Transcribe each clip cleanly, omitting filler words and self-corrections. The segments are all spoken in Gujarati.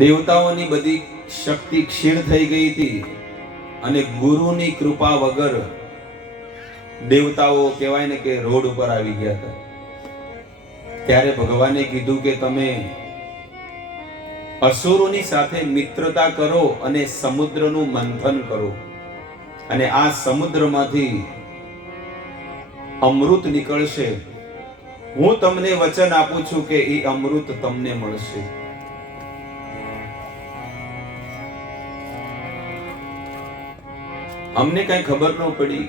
દેવતાઓની બધી શક્તિ ક્ષીણ થઈ ગઈ હતી અને ગુરુની કૃપા વગર દેવતાઓ કહેવાય ને કે રોડ ઉપર આવી ગયા હતા. ત્યારે ભગવાને કીધું કે તમે અસુરોની સાથે મિત્રતા કરો અને સમુદ્રનું મંથન કરો અને આ સમુદ્રમાંથી અમૃત નીકળશે. હું તમને વચન આપું છું કે એ અમૃત તમને મળશે. અમને કઈ ખબર ન પડી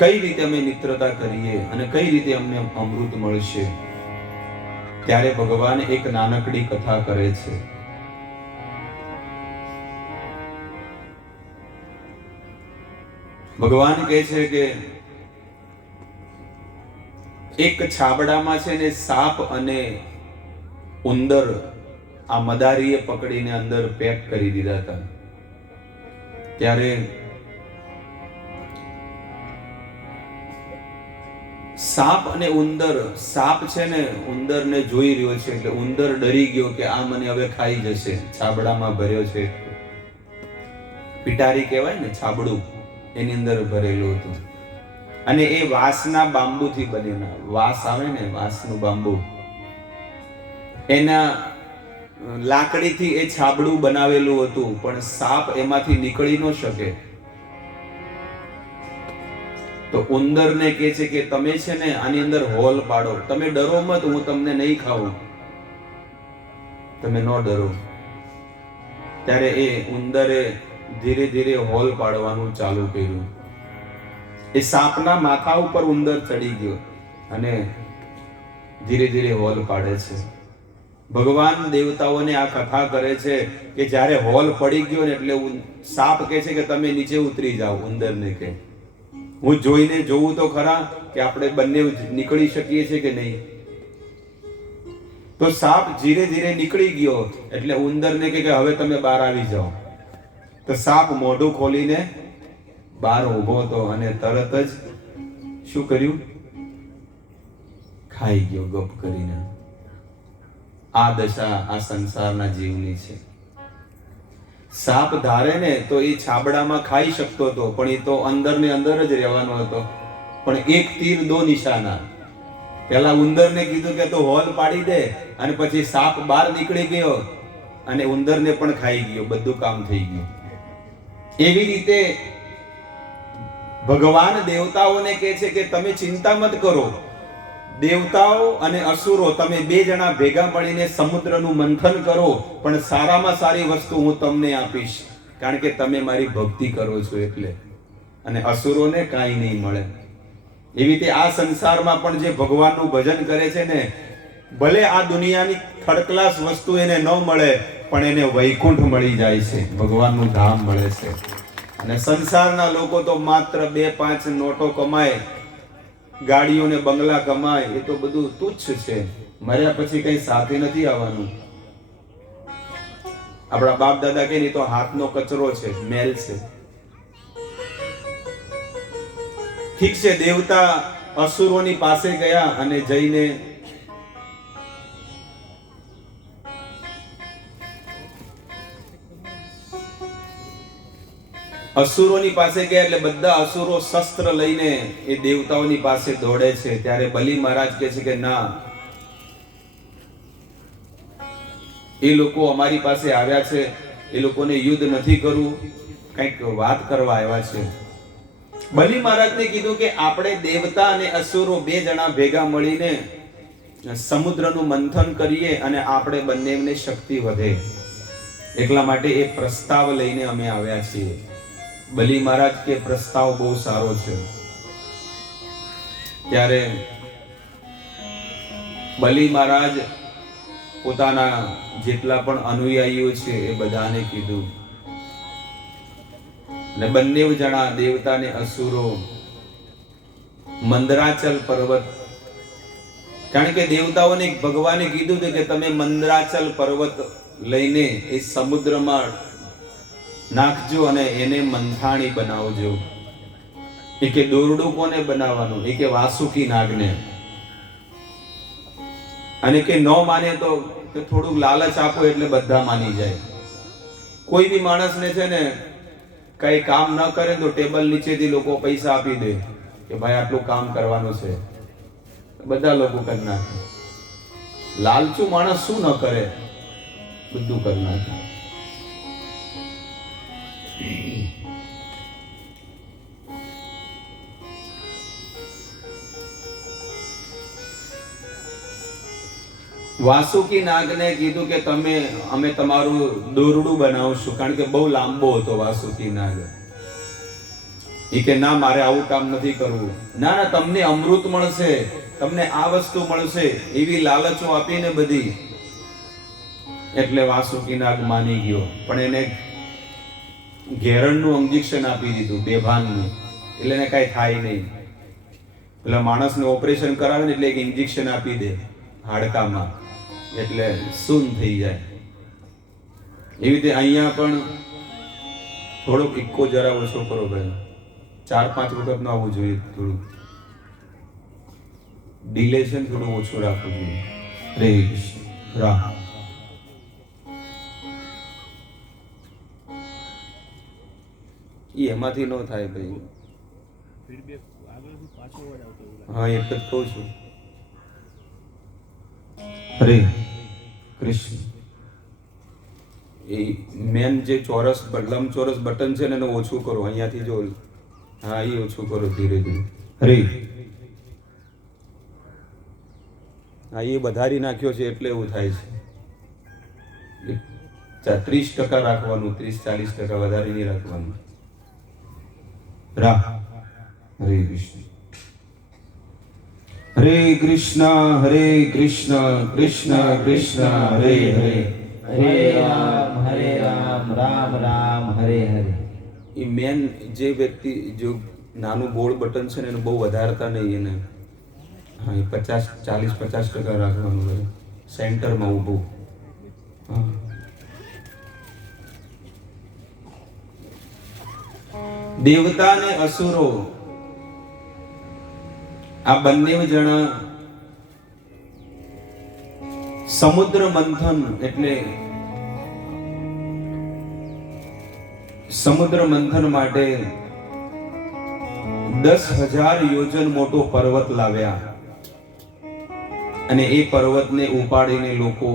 કઈ રીતે અમે મિત્રતા કરીએ અને કઈ રીતે અમને અમૃત મળશે. ત્યારે ભગવાન એક નાનકડી કથા કરે છે. ભગવાન કહે છે કે એક છાબડામાં છે ને સાપ અને ઉંદર આ મદારીએ પકડીને અંદર પેક કરી દીધા હતા. ત્યારે સાપ અને ઉંદર, સાપ છે ને ઉંદરને જોઈ રહ્યો છે એટલે ઉંદર ડરી ગયો કે આ મને હવે ખાઈ જશે. છાબડામાં ભર્યો છે, પિટારી કહેવાય ને છાબડું, એની અંદર ભરેલું હતું અને એ વાંસના બાંબુથી બનેલા, વાંસ આવે ને વાંસનું બાંબુ, એના લાકડીથી એ છાબડું બનાવેલું હતું. પણ સાપ એમાંથી નીકળી ન શકે. તો ઉંદરને કહે છે કે તમે છે ને આની અંદર હોલ પાડો, તમે ડરો મત, હું તમને નહીં ખાવું, તમે ન ડરો. ત્યારે એ ઉંદરે ધીરે ધીરે હોલ પાડવાનું ચાલુ કર્યું. એ સાપના માથા ઉપર ઉંદર ચડી ગયો અને ધીરે ધીરે હોલ પાડે છે. ભગવાન દેવતાઓને આ કથા કરે છે કે જ્યારે હોલ પડી ગયો ને એટલે સાપ કહે છે કે તમે નીચે ઉતરી જાઓ. ઉંદરને કહે હું જોઈને જોવું તો ખરા કે આપણે બંને નીકળી શકીએ છીએ કે નહીં. તો સાપ ધીરે ધીરે નીકળી ગયો એટલે ઉંદરને કહે કે હવે તમે બહાર આવી જાઓ. તો સાપ મોઢું ખોલીને બહાર ઊભો હતો અને તરત જ શું કર્યું? ખાઈ ગયો ગપ કરીને. આ દશા આ સંસારના જીવની છે. સાપ ધારે ને તો એ છાબડામાં ખાઈ શકતો હતો, પણ એ તો અંદર ને અંદર જ રહેવાનો હતો. પણ એક તીર દો નિશાના. પેલા ઉંદરને કીધું કે તું હોલ પાડી દે અને પછી સાપ બહાર નીકળી ગયો અને ઉંદરને પણ ખાઈ ગયો. બધું કામ થઈ ગયું. એવી રીતે ભગવાન દેવતાઓને કહે છે કે તમે ચિંતા મત કરો. દેવતાઓ અને અસુરો તમે બે જણા ભેગા મળીને સમુદ્રનું મંથન કરો, પણ સારામાં સારી વસ્તુ હું તમને આપીશ, કારણ કે તમે મારી ભક્તિ કરો છો એટલે. અને અસુરોને કાંઈ નહીં મળે. એવી રીતે આ સંસારમાં પણ જે ભગવાનનું ભજન કરે છે ને, ભલે આ દુનિયાની થર્ડ ક્લાસ વસ્તુ એને ન મળે, પણ એને વૈકુંઠ મળી જાય છે, ભગવાનનું ધામ મળે છે. અને સંસારના લોકો તો માત્ર 2-5 નોટો કમાય, ગાડીઓ ને બંગલા કમાય, એ તો બધું તુચ્છ છે. મર્યા પછી કઈ સાથે નથી આવવાનું. આપણા બાપ દાદા કે તો હાથનો કચરો છે, મેલ છે. ઠીક છે, દેવતા અસુરોની પાસે ગયા અને જઈને અસુરોની પાસે ગયા એટલે બધા અસુરો શસ્ત્ર લઈને એ દેવતાઓની પાસે દોડે છે. ત્યારે બલિ મહારાજ કહે છે કે ના, એ લોકો અમારી પાસે આવ્યા છે, એ લોકોને યુદ્ધ નથી કરવું, કંઈક વાત કરવા આવ્યા છે. બલિ મહારાજને કીધું કે આપણે દેવતા અને અસુરો 2 જણા ભેગા મળીને સમુદ્રનું મંથન કરીએ અને આપણે બંનેને શક્તિ વધે, એટલા માટે એ પ્રસ્તાવ લઈને અમે આવ્યા છીએ. બલિ મહારાજ કે પ્રસ્તાવ બહુ સારો છે. ત્યારે બલિ મહારાજ પોતાના જેટલા પણ અનુયાયીઓ છે એ બધાને કીધું અને બંને જણા દેવતા ને અસુરો મંદરાચલ પર્વત, કારણ કે દેવતાઓને ભગવાને કીધું હતું કે તમે મંદરાચલ પર્વત લઈને એ સમુદ્રમાં નાખજો અને એને મંથાણી બનાવજો. એ કે દોરડું કોને બનાવવાનું? એ કે વાસુકી નાગને. અને કે ન માને તો થોડુંક લાલચ આપો એટલે બધા માની જાય. કોઈ બી માણસને છે ને કઈ કામ ન કરે તો ટેબલ નીચેથી લોકો પૈસા આપી દે કે ભાઈ આટલું કામ કરવાનું છે, બધા લોકો કરી નાખે. લાલચુ માણસ શું ન કરે, બધું કરી નાખે. વાસુકી નાગને કીધું કે અમે તમારું દોરડું બનાવશું, કારણ કે બહુ લાંબો હતો વાસુકી નાગ. એ કે ના, મારે આવું કામ નથી કરવું. ના ના, તમને અમૃત મળશે, તમને આ વસ્તુ મળશે, એવી લાલચો આપીને બધી. એટલે વાસુકી નાગ માની ગયો, પણ એને ઘેરણનું ઇન્જેક્શન આપી દીધું, બેભાનનું, એટલે એને કાંઈ થાય નહીં. પેલા માણસને ઓપરેશન કરાવે ને એટલે એક ઇન્જેક્શન આપી દે હાડકામાં, એટલે શૂન થઈ જાય. એવી રીતે અહીંયા પણ થોડોક ઇક્કો જરા ઓછો કરો ભાઈ, 4-5 વખત ન આવવું જોઈએ, થોડું ડિલેશન થોડું ઓછું રાખવું જોઈએ. હરે કૃષ્ણ. રામ. એમાંથી ન થાય ભાઈ. હા, એક જ કહું છું. હરે કૃષ્ણ. એ મેન જે ચોરસ લંબચોરસ બટન છે ને એને ઓછું કરો અહીંયાથી, જો હા એ ઓછું કરો ધીરે ધીરે. હરે હા, એ વધારી નાખ્યો છે એટલે એવું થાય છે. 30% રાખવાનું, 30-40% વધારી નહીં રાખવાનું. રામ. હરે કૃષ્ણ. હરે કૃષ્ણ હરે કૃષ્ણ કૃષ્ણ કૃષ્ણ હરે હરે, હરે રામ રામ રામ હરે હરે. એ મેન જે વ્યક્તિ જો નાનું ગોળ બટન છે ને એને બહુ વધારતા નહીં, એને હા એ 40-50% રાખવાનું રહે સેન્ટરમાં ઊભું. દેવતા ને અસુરો આ બંને જણા સમુદ્ર મંથન એટલે સમુદ્ર મંથન માટે 10,000 યોજન મોટો પર્વત લાવ્યા અને એ પર્વતને ઉપાડીને લોકો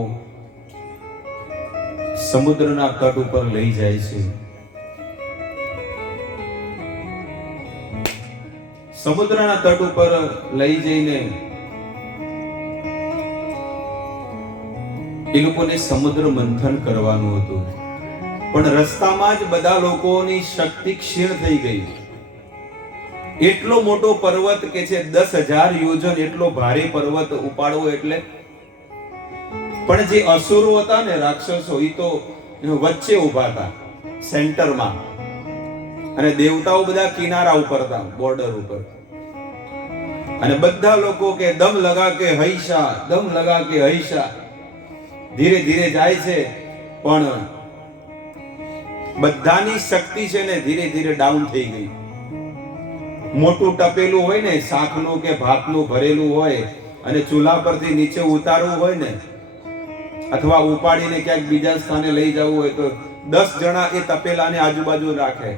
સમુદ્રના તટ ઉપર લઈ જાય છે. સમુદ્રના તટ ઉપર લઈ જઈને એ લોકોને સમુદ્ર મંથન કરવાનું હતું, પણ રસ્તામાં જ બધા લોકોની શક્તિ ક્ષીણ થઈ ગઈ. એટલો મોટો પર્વત કે છે 10,000 યોજન, એટલો ભારે પર્વત ઉપાડવો એટલે. પણ જે અસુરો હતા ને, રાક્ષસો, એ તો વચ્ચે ઉભા હતા સેન્ટરમાં, અને દેવતાઓ બધા કિનારા ઉપર હતા, બોર્ડર ઉપર. અને બધા લોકો કે દમ લગા કે હૈશા, દમ લગા કે હૈશા, ધીરે ધીરે જાય છે. પણ બધાની શક્તિ છે ને ધીરે ધીરે ડાઉન થઈ ગઈ. મોટું ટપેલું હોય ને, શાકનું કે ભાતનું ભરેલું હોય, અને ચૂલા પરથી નીચે ઉતારવું હોય ને, અથવા ઉપાડીને ક્યાંક બીજા સ્થાને લઈ જવું હોય તો 10 જણા એ તપેલાને આજુબાજુ રાખે,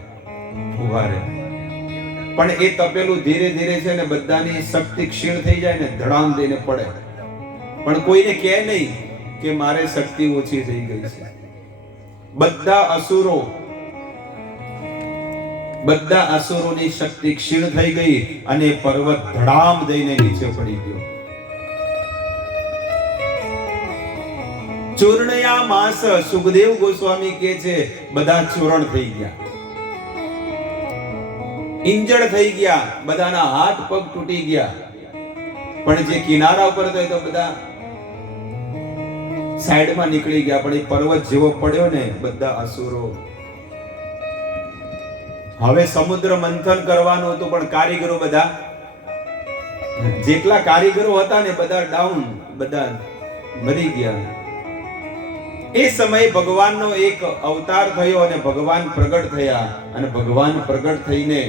ઉભા રહે. પણ એ તપેલું ધીરે ધીરે છે ને બધાની શક્તિ ક્ષીણ થઈ જાય ને, ધડામ દઈને પડે. પણ કોઈને કહે નહીં કે મારે શક્તિ ઓછી થઈ ગઈ છે. બધા અસુરોની શક્તિ ક્ષીણ થઈ ગઈ અને પર્વત ધડામ દઈને નીચે પડી ગયો. ચૂર્ણયા માસ, સુખદેવ ગોસ્વામી કહે છે બધા ચૂર્ણ થઈ ગયા, ઇંજળ થઈ ગયા, બધાના હાથ પગ તૂટી ગયા. પણ જે કિનારા ઉપર હતા તો બધા સાઈડમાં નીકળી ગયા. પણ એ પર્વત જેવો પડ્યો ને, બધા અસુરો. હવે સમુદ્ર મંથન કરવાનું હતું, પણ કારીગરો બધા, જેટલા કારીગરો હતા ને બધા ડાઉન, બધા મરી ગયા. એ સમયે ભગવાનનો એક અવતાર થયો અને ભગવાન પ્રગટ થયા. અને ભગવાન પ્રગટ થઈને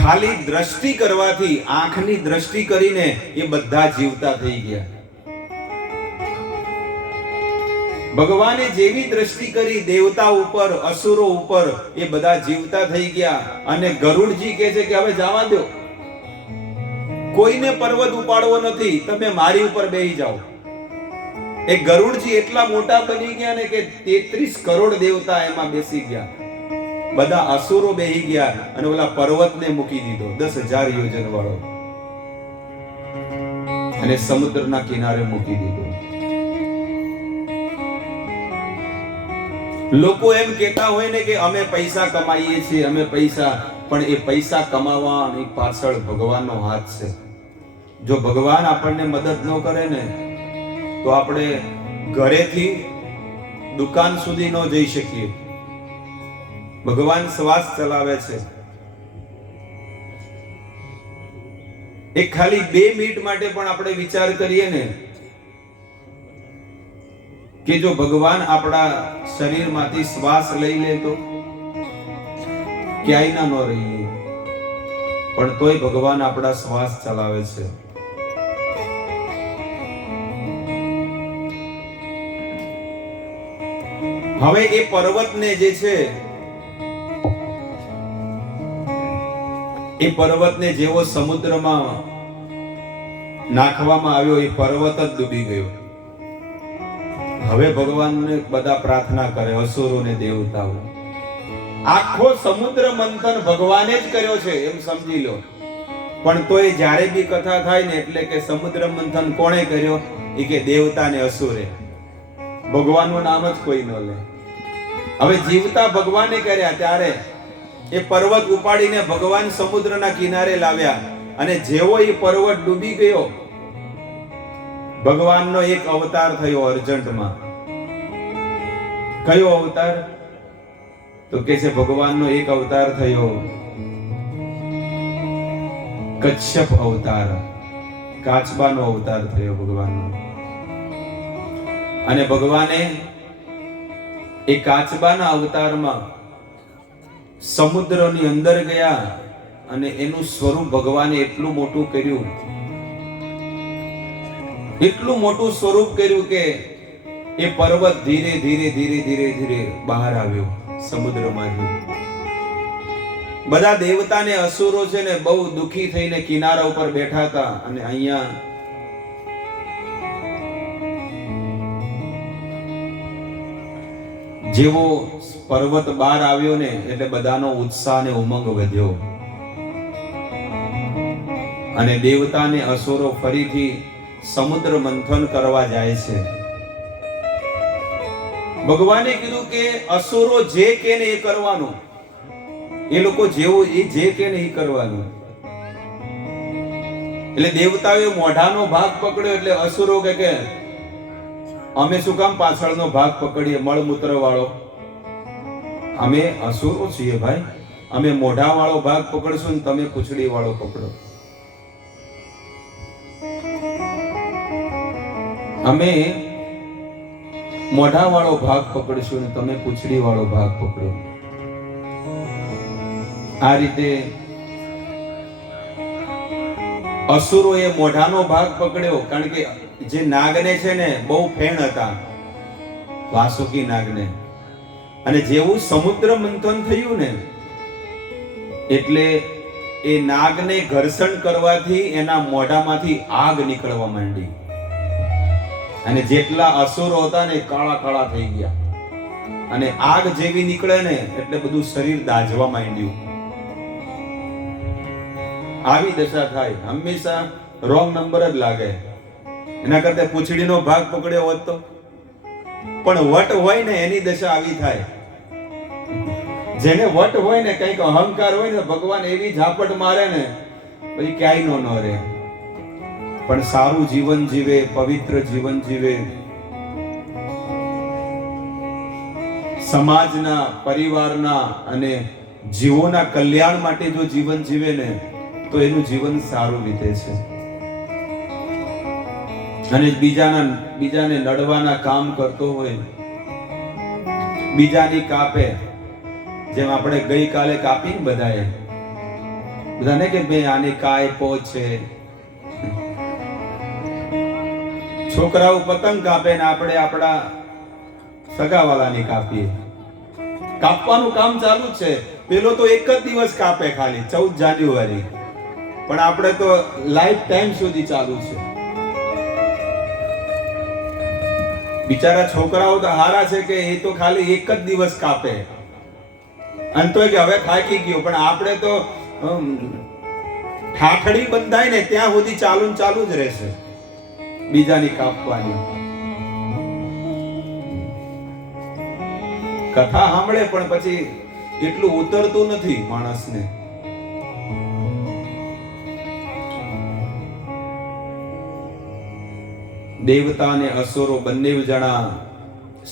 ખાલી દ્રષ્ટિ કરવાથી, આંખની દ્રષ્ટિ કરીને એ બધા જીવતા થઈ ગયા. ભગવાને જેવી દ્રષ્ટિ કરી દેવતા ઉપર, અસુરો ઉપર, એ બધા જીવતા થઈ ગયા. અને ગરુડજી કહે છે કે હવે જવા દો, કોઈને પર્વત ઉપાડવો નથી, તમે મારી ઉપર બેસી જાઓ. એ ગરુડજી એટલા મોટા બની ગયા ને કે 33 કરોડ દેવતા એમાં બેસી ગયા. બધા અસુરો બેસી ગયા અને ઓલા પર્વતને મૂકી દીધો, 10,000 યોજન વાળો, અને સમુદ્રના કિનારે મૂકી દીધો. લોકો એમ કહેતા હોય ને કે અમે પૈસા કમાઈએ છીએ, અમે પૈસા, પણ એ પૈસા કમાવાની પાછળ ભગવાનનો હાથ છે. જો ભગવાન આપણને મદદ ન કરે ને તો આપણે ઘરેથી દુકાન સુધી ન જઈ શકીએ. ભગવાન શ્વાસ ચલાવે છે. એક ખાલી 2 મિનિટ માટે પણ આપણે વિચાર કરીએ ને કે જો ભગવાન આપણા શરીરમાંથી શ્વાસ લઈ લે તો ક્યાંય ન રહીએ, પણ તોય ભગવાન આપણા શ્વાસ ચલાવે છે. હવે એ પર્વતને જે છે, એ પર્વતને જેવો સમુદ્રમાં નાખવામાં આવ્યો, એ પર્વત જ ડૂબી ગયો. હવે ભગવાનને બધા પ્રાર્થના કરે, અસુરો ને દેવતાઓ. આખો સમુદ્ર મંથન ભગવાને જ કર્યો છે એમ સમજી લો, પણ તોય જ્યારે બી કથા થાય ને એટલે કે સમુદ્ર મંથન કોણે કર્યો? એ કે દેવતા ને અસુરે. ભગવાનનું નામ જ કોઈ ન લે. હવે જીવતા ભગવાને કર્યા, ત્યારે એ પર્વત ઉપાડીને ભગવાન સમુદ્રના કિનારે લાવ્યા, અને જેવો એ પર્વત ડૂબી ગયો, ભગવાનનો એક અવતાર થયો અર્જન્ટમાં. કયો અવતાર? તો કે છે ભગવાનનો એક અવતાર થયો કચ્છપ અવતાર, કાચબાનો અવતાર થયો ભગવાનનો. અને ભગવાને એ કાચબાના અવતારમાં સમુદ્રની અંદર ગયા, અને એનું સ્વરૂપ ભગવાને એટલું મોટું કર્યું, એટલું મોટું સ્વરૂપ કર્યું કે એ પર્વત ધીરે ધીરે ધીરે ધીરે ધીરે બહાર આવ્યો સમુદ્રમાંથી. બધા દેવતા ને અસુરો છે ને બહુ દુખી થઈને કિનારા ઉપર બેઠા હતા, અને અહીંયા જેવો પર્વત બહાર આવ્યો ને એટલે બધાનો ઉત્સાહ અને ઉમંગ વધ્યો, અને દેવતા ને અસુરો ફરીથી સમુદ્ર મંથન કરવા જાય છે. ભગવાને કીધું કે અસુરો જે કે ને એ કરવાનું, એ લોકો જેવું એ જે કે ને એ કરવાનું. એટલે દેવતાઓએ મોઢાનો ભાગ પકડ્યો, એટલે અસુરો કે અમે શું કામ પાછળનો ભાગ પકડીએ, મળમૂત્ર વાળો? અમે અસુરો છીએ ભાઈ, અમે મોઢા વાળો ભાગ પકડશું ને તમે પૂંછડી વાળો પકડો. અમે મોઢા વાળો ભાગ પકડશું ને તમે પૂંછડી વાળો ભાગ પકડો. આ રીતે અસુરોએ મોઢાનો ભાગ પકડ્યો, કારણ કે જે નાગને છે ને બહુ ફેણ હતા, વાસુકી નાગને. અને જેવું સમુદ્ર મંથન થયું ને એટલે એ નાગને ઘર્ષણ કરવાથી એના મોઢામાંથી આગ નીકળવા માંડી, અને જેટલા અસુરો હતા ને કાળા કાળા થઈ ગયા. અને આગ જેવી નીકળે ને એટલે બધું શરીર દાઝવા માંડ્યું. આવી દશા થાય, હંમેશા રોંગ નંબર જ લાગે. એના કરતા પૂંછડીનો ભાગ પકડ્યો હોત તો. પણ વટ હોય ને એની દશા આવી થાય. જેને વટ હોય ને, કંઈક અહંકાર હોય ને, ભગવાન એવી ઝાપટ મારે ને પછી ક્યાંય ન રહે. પણ સારું જીવન જીવે, પવિત્ર જીવન જીવે, સમાજના, પરિવારના અને જીવોના કલ્યાણ માટે જો જીવન જીવે ને તો એનું જીવન સારું વીતે છે. અને બીજાને નડવાના કામ કરતો હોય, બીજાની કાપે, જેમ આપણે ગઈકાલે કાપીને બધાએ, બધાને કે ભાઈ આની કાય પોચ છે. છોકરાઓ પતંગ કાપે ને આપણે આપણા સગાવાલાની કાપીએ. કાપવાનું કામ ચાલુ જ છે. પેલો તો એક જ દિવસ કાપે, ખાલી 14 જાન્યુઆરી, પણ આપણે તો લાઈફ ટાઈમ સુધી ચાલુ છે. બિચારા છોકરાઓ તો હારા છે કે એ તો ખાલી એક જ દિવસ કાપે અને તો કે હવે થાકી ગયો, પણ આપણે તો ઠાઠડી બંધાય ને ત્યાં સુધી ચાલુ જ રહેશે બીજાની કાપવાની. કથા સાંભળે પણ પછી એટલું ઉતરતું નથી માણસને. દેવતા અને અસુરો બંને જણા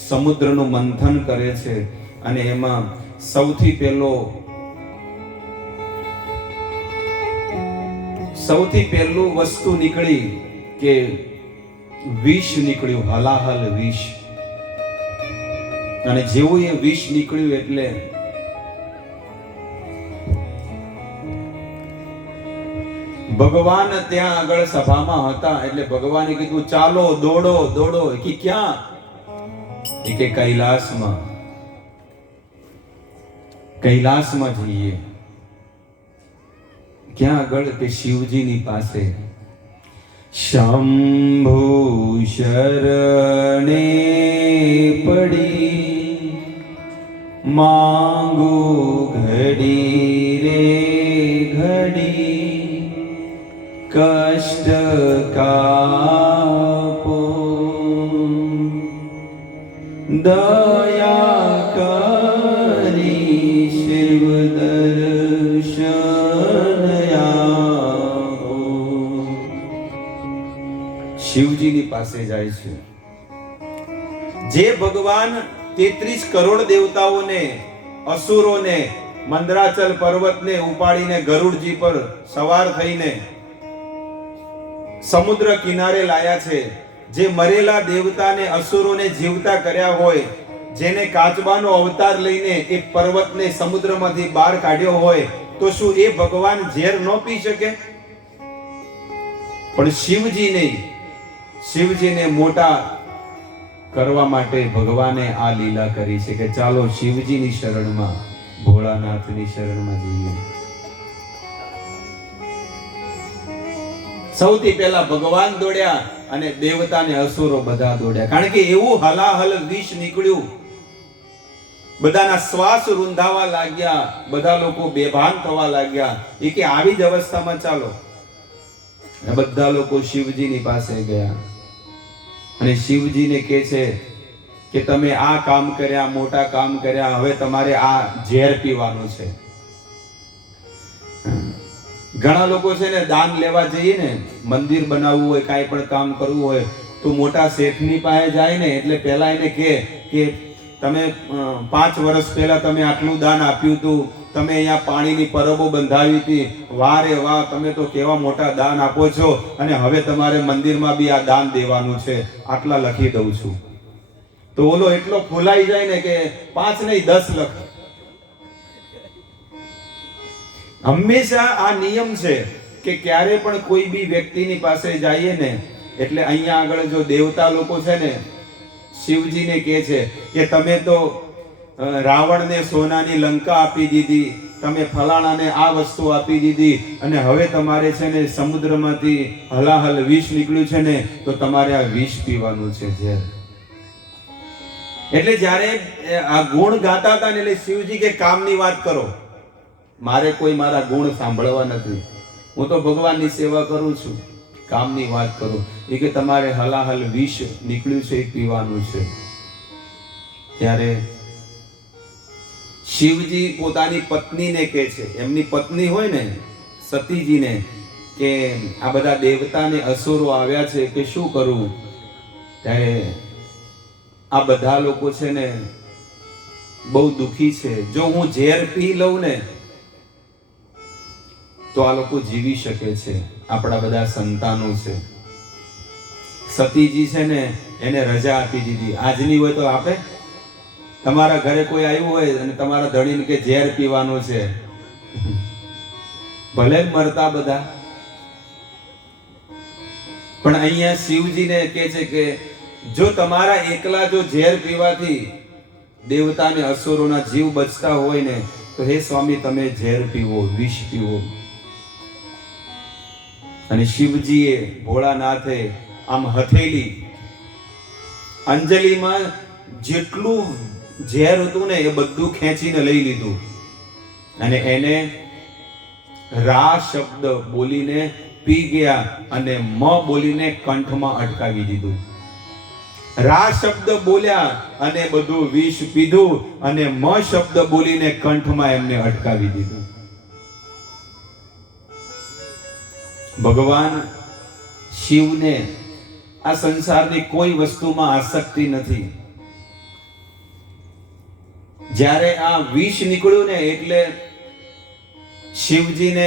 સમુદ્રનું મંથન કરે છે અને એમાં સૌથી પહેલું વસ્તુ નીકળી કે વિષ નીકળ્યું, હલાહલ વિષ. અને જેવું એ વિષ નીકળ્યું એટલે ભગવાન ત્યાં આગળ સભામાં હતા. એટલે ભગવાને કીધું ચાલો દોડો દોડો. કે ક્યાં? કે કૈલાસમાં જઈએ. ક્યાં આગળ? કે શિવજીની પાસે. શંભુ શરણે પડી માંગુ ઘડી રે ઘડી કષ્ટ કાપો દયા કરી શિવ દર્શન આપો. શિવજીની પાસે જાય છે. જે ભગવાન 33 કરોડ દેવતાઓને, અસુરોને, મંદરાચલ પર્વતને ઉપાડીને ગરુડજી પર સવાર થઈને સમુદ્ર કિનારે લાયા છે, જે મરેલા દેવતાને અસુરોને જીવતા કર્યા હોય, જેને કાચબાનો અવતાર લઈને એક પર્વતને સમુદ્રમાંથી બહાર કાઢ્યો હોય, તો શું એ ભગવાન ઝેર ન પી શકે? પણ શિવજીને મોટા કરવા માટે ભગવાને આ લીલા કરી છે કે ચાલો શિવજીની શરણમાં, ભોળાનાથની શરણમાં જઈએ. સૌથી પહેલા ભગવાન દોડ્યા અને દેવતા ને અસુરો બધા દોડ્યા. કારણ કે એવું હલાહલ વિષ નીકળ્યું, બધાના શ્વાસ રૂંધાવા લાગ્યા, બધા લોકો બેભાન થવા લાગ્યા. એ કે આવી જ અવસ્થામાં ચાલો. બધા લોકો શિવજીની પાસે ગયા અને શિવજીને કહે છે કે તમે આ કામ કર્યા, મોટા કામ કર્યા, હવે તમારે આ ઝેર પીવાનું છે. ઘણા લોકો છે ને દાન લેવા જઈએ ને, મંદિર બનાવવું હોય, કાંઈ પણ કામ કરવું હોય, તો મોટા શેઠની પાસે જાય ને એટલે પહેલા એને કહે કે તમે 5 વર્ષ પહેલા તમે આટલું દાન આપ્યું હતું, તમે અહીંયા પાણીની પરબો બંધાવી હતી, વાહ રે વાહ, તમે તો કેવા મોટા દાન આપો છો, અને હવે તમારે મંદિરમાં બી આ દાન દેવાનું છે, આટલા લખી દઉં છું. તો ઓલો એટલો ફૂલાઈ જાય ને કે 5 નહીં 10 લખ. હંમેશા આ નિયમ છે કે ક્યારે પણ કોઈ બી વ્યક્તિની પાસે જઈએ ને એટલે અહીંયા આગળ જો દેવતા લોકો છે ને શિવજીને કહે છે કે તમે તો રાવણને સોનાની લંકા આપી દીધી, તમે ફલાણાને આ વસ્તુ આપી દીધી, અને હવે તમારે છે ને સમુદ્રમાંથી હલાહલ વિષ નીકળ્યું છે ને, તો તમારે આ વિષ પીવાનું છે ઝેર. એટલે જ્યારે આ ગુણ ગાતા હતા ને એટલે શિવજી કે કામની વાત કરો, મારે કોઈ મારા ગુણ સાંભળવા નથી, હું તો ભગવાનની સેવા કરું છું, કામની વાત કરું. એ કે તમારે હલાહલ વિષ નીકળ્યું છે એ પીવાનું છે. ત્યારે શિવજી પોતાની પત્નીને કહે છે, એમની પત્ની હોય ને સતીજીને, કે આ બધા દેવતાને અસુરો આવ્યા છે કે શું કરું? ત્યારે આ બધા લોકો છે ને બહુ દુખી છે, જો હું ઝેર પી લઉં ને તો આ લોકો જીવી શકે છે, આપણા બધા સંતાનો છે. સતીજી છે ને એને રજા આપી દીધી. આજની હોય તો આપે, તમારા ઘરે કોઈ આવ્યું હોય અને તમારા ધણીને કે ઝેર પીવાનું છે, ભલે મરતા બધા, પણ અહીંયા શિવજીને કહે છે કે જો તમારા એકલા જો ઝેર પીવાથી દેવતા ને અસુરોના જીવ બચતા હોય ને તો હે સ્વામી તમે ઝેર પીવો, વિષ પીવો. અને શિવજીએ, ભોળાનાથે આમ હથેલી અંજલિમાં જેટલું ઝેર હતું ને એ બધું ખેંચીને લઈ લીધું અને એને રા શબ્દ બોલીને પી ગયા અને મ બોલીને કંઠમાં અટકાવી દીધું. રા શબ્દ બોલ્યા અને બધું વિષ પીધું અને મ શબ્દ બોલીને કંઠમાં એમને અટકાવી દીધું. ભગવાન શિવને આ સંસારની કોઈ વસ્તુમાં આસક્તિ નથી. જ્યારે આ વિષ નીકળ્યું ને એટલે શિવજીને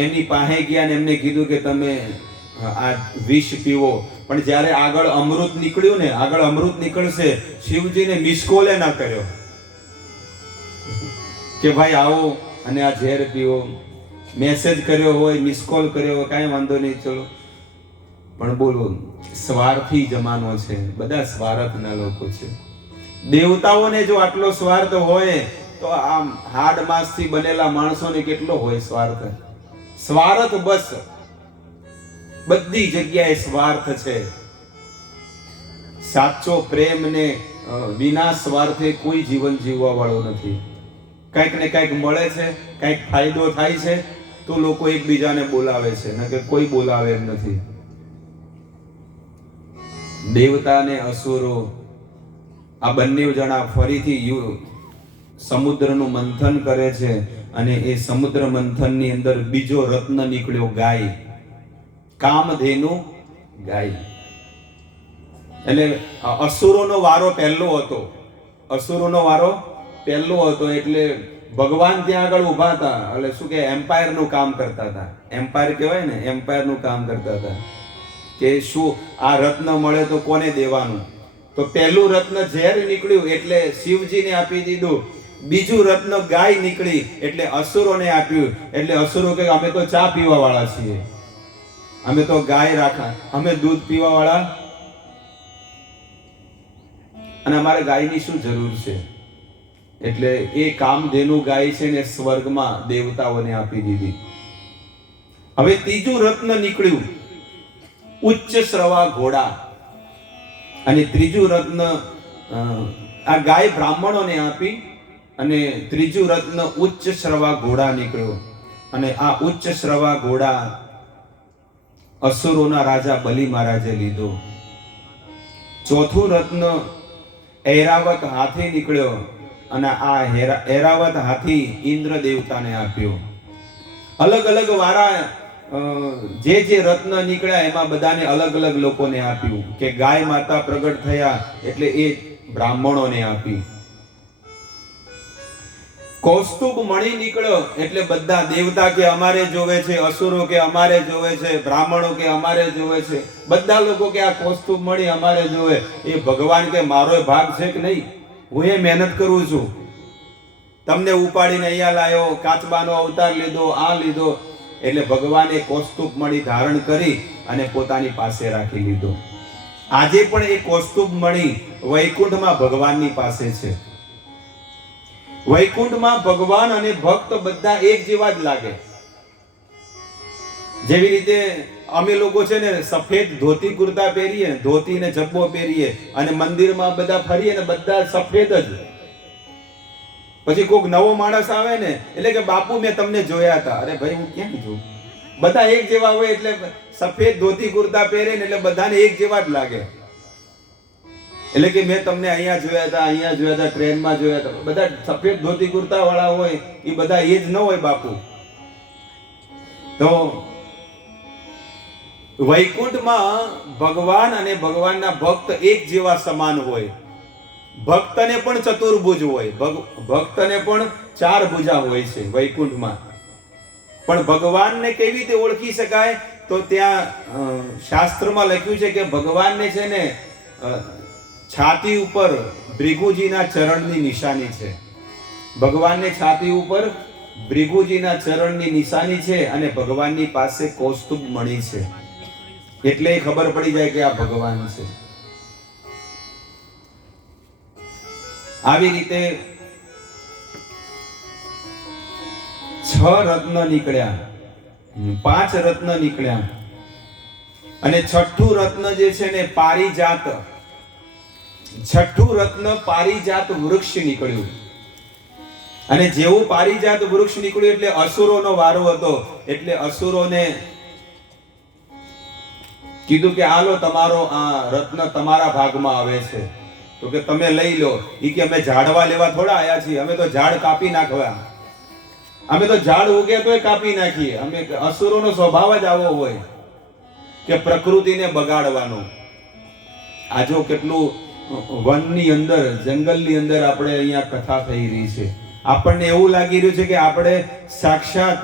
એમની પાસે ગયા ને એમને કીધું કે તમે આ વિષ પીવો. પણ જ્યારે આગળ અમૃત નીકળ્યું ને, આગળ અમૃત નીકળશે, શિવજીને મિસકોલે ના કર્યો કે ભાઈ આવો અને આ ઝેર પીવો. મેસેજ કર્યો હોય, મિસકોલ કર્યો હોય, કાંઈ વાંધો નહીં, ચલો. પણ બોલો, સ્વાર્થી જમાનો છે, બધા સ્વાર્થના લોકો છે. દેવતાઓને જો આટલો સ્વાર્થ હોય તો આમ હાડ માંસથી બનેલા માણસોને કેટલો હોય સ્વાર્થ. સ્વાર્થ બસ, બધી જગ્યાએ સ્વાર્થ છે. સાચો પ્રેમ ને વિના સ્વાર્થે કોઈ જીવન જીવવા વાળો નથી. કંઈક ને કંઈક મળે છે, કંઈક ફાયદો થાય છે તો લોકો એકબીજાને બોલાવે છે, ન કે કોઈ બોલાવે એમ નથી. દેવતા ને અસુરો આ બંને જણા ફરીથી સમુદ્રનું મંથન કરે છે અને એ સમુદ્ર મંથનની અંદર બીજો રત્ન નીકળ્યો, ગાય. કામધેનુ ગાય. એટલે અસુરોનો વારો પહેલો હતો. અસુરોનો વારો પહેલો હતો એટલે ભગવાન ત્યાં આગળ ઊભા હતા. એટલે શું કે એમ્પાયરનું કામ કરતા હતા. એમ્પાયર કહેવાય ને, એમ્પાયરનું કામ કરતા હતા કે શું આ રત્ન મળે તો કોને દેવાનું. તો પહેલું રત્ન ઝેર નીકળ્યું એટલે શિવજીને આપી દીધું. બીજું રત્ન ગાય નીકળી એટલે અસુરોને આપ્યું. એટલે અસુરો કે અમે તો ચા પીવા વાળા છીએ, અમે તો ગાય રાખા, અમે દૂધ પીવા વાળા, અને અમારે ગાયની શું જરૂર છે. એટલે એ કામધેનુ ગાય છે ને સ્વર્ગમાં દેવતાઓને આપી દીધી. હવે ત્રીજું રત્ન નીકળ્યું, ઉચ્ચ શ્રવા ઘોડા. અને ત્રીજું રત્ન આ ગાય બ્રાહ્મણોને આપી અને ત્રીજું રત્ન ઉચ્ચ શ્રવા ઘોડા નીકળ્યો. અને આ ઉચ્ચ શ્રવા ઘોડા અસુરોના રાજા બલિ મહારાજે લીધો. ચોથું રત્ન ઐરાવત હાથી નીકળ્યો અને આ ઐરાવત હાથી ઇન્દ્ર દેવતાને આપ્યો. અલગ અલગ વારા જે રત્ન નીકળ્યા એમાં બધાને અલગ અલગ લોકોને આપ્યું. કે ગાય માતા પ્રગટ થયા એટલે એ બ્રાહ્મણોને આપી. કૌસ્તુભ મણિ નીકળ્યો એટલે બધા દેવતા કે અમારે જોવે છે, અસુરો કે અમારે જોવે છે, બ્રાહ્મણો કે અમારે જોવે છે, બધા લોકો કે આ કૌસ્તુભ મણિ અમારે જોવે. એ ભગવાન કે મારો ભાગ છે કે નહીં, હું એ મહેનત કરું છું, તમને ઉપાડીને અહીંયા લાયો, કાચબાનો અવતાર લીધો, આ લીધો. એટલે ભગવાને કૌસ્તુભ મણિ ધારણ કરી અને પોતાની પાસે રાખી લીધો. આજે પણ એ કૌસ્તુભ મણિ વૈકુંઠમાં ભગવાનની પાસે છે. વૈકુંઠમાં ભગવાન અને ભક્ત બધા એક જેવા જ લાગે. જેવી રીતે અમે લોકો છે ને સફેદ ધોતી કુર્તા પહેરીએ, ધોતી ને જબ્બો પહેરીએ અને મંદિરમાં બધા ફરીએ ને બધા સફેદ જ. પછી કોઈક નવો માણસ આવે ને એટલે કે બાપુ મેં તમને જોયા હતા. અરે ભાઈ હું ક્યાં જોઉં, બધા એક જેવા હોય એટલે સફેદ ધોતી કુર્તા પહેરે ને એટલે બધાને એક જેવા જ લાગે. એટલે કે મેં તમને અહીંયા જોયા હતા, અહીંયા જોયા હતા, ટ્રેનમાં જોયા હતા. બધા સફેદ ધોતી કુર્તા વાળા હોય એ બધા એ જ ન હોય બાપુ. તો વૈકુંઠમાં ભગવાન અને ભગવાનના ભક્ત એક જેવા સમાન હોય. ભક્તને પણ ચતુર્ભુજ હોય, ભક્તને પણ ચાર ભુજા હોય છે વૈકુંઠમાં. પણ ભગવાનને કેવી રીતે ઓળખી શકાય તો ત્યાં શાસ્ત્રમાં લખ્યું છે કે ભગવાનને છે ને છાતી ઉપર ભૃગુજીના ચરણની નિશાની છે. ભગવાનને છાતી ઉપર ભૃગુજીના ચરણની નિશાની છે અને ભગવાનની પાસે કૌસ્તુભ મણિ છે, એટલે ખબર પડી જાય કે આ ભગવાન છે. આવી રીતે 6 રત્ન નીકળ્યા, 5 રત્ન નીકળ્યા અને છઠ્ઠું રત્ન જે છે ને પારિજાત, છઠ્ઠું રત્ન પારિજાત વૃક્ષ નીકળ્યું. અને જેવું પારિજાત વૃક્ષ નીકળ્યું એટલે અસુરોનો વારો હતો. એટલે અસુરોને કીધું કે આલો તમારો આ રત્ન તમારા ભાગમાં આવે છે, તો કે તમે લઈ લો. ઈ કે અમે ઝાડવા લેવા થોડા આયા છીએ, અમે તો ઝાડ કાપી નાખવા, અમે તો ઝાડ ઉગે તોય કાપી નાખીએ. અમે અસુરોનો સ્વભાવ જ આવો હોય કે પ્રકૃતિને બગાડવાનો. આ જો કેટલું વનની અંદર, જંગલની અંદર આપણે અહીંયા કથા થઈ રહી છે. આપણને એવું લાગી રહ્યું છે કે આપણે સાક્ષાત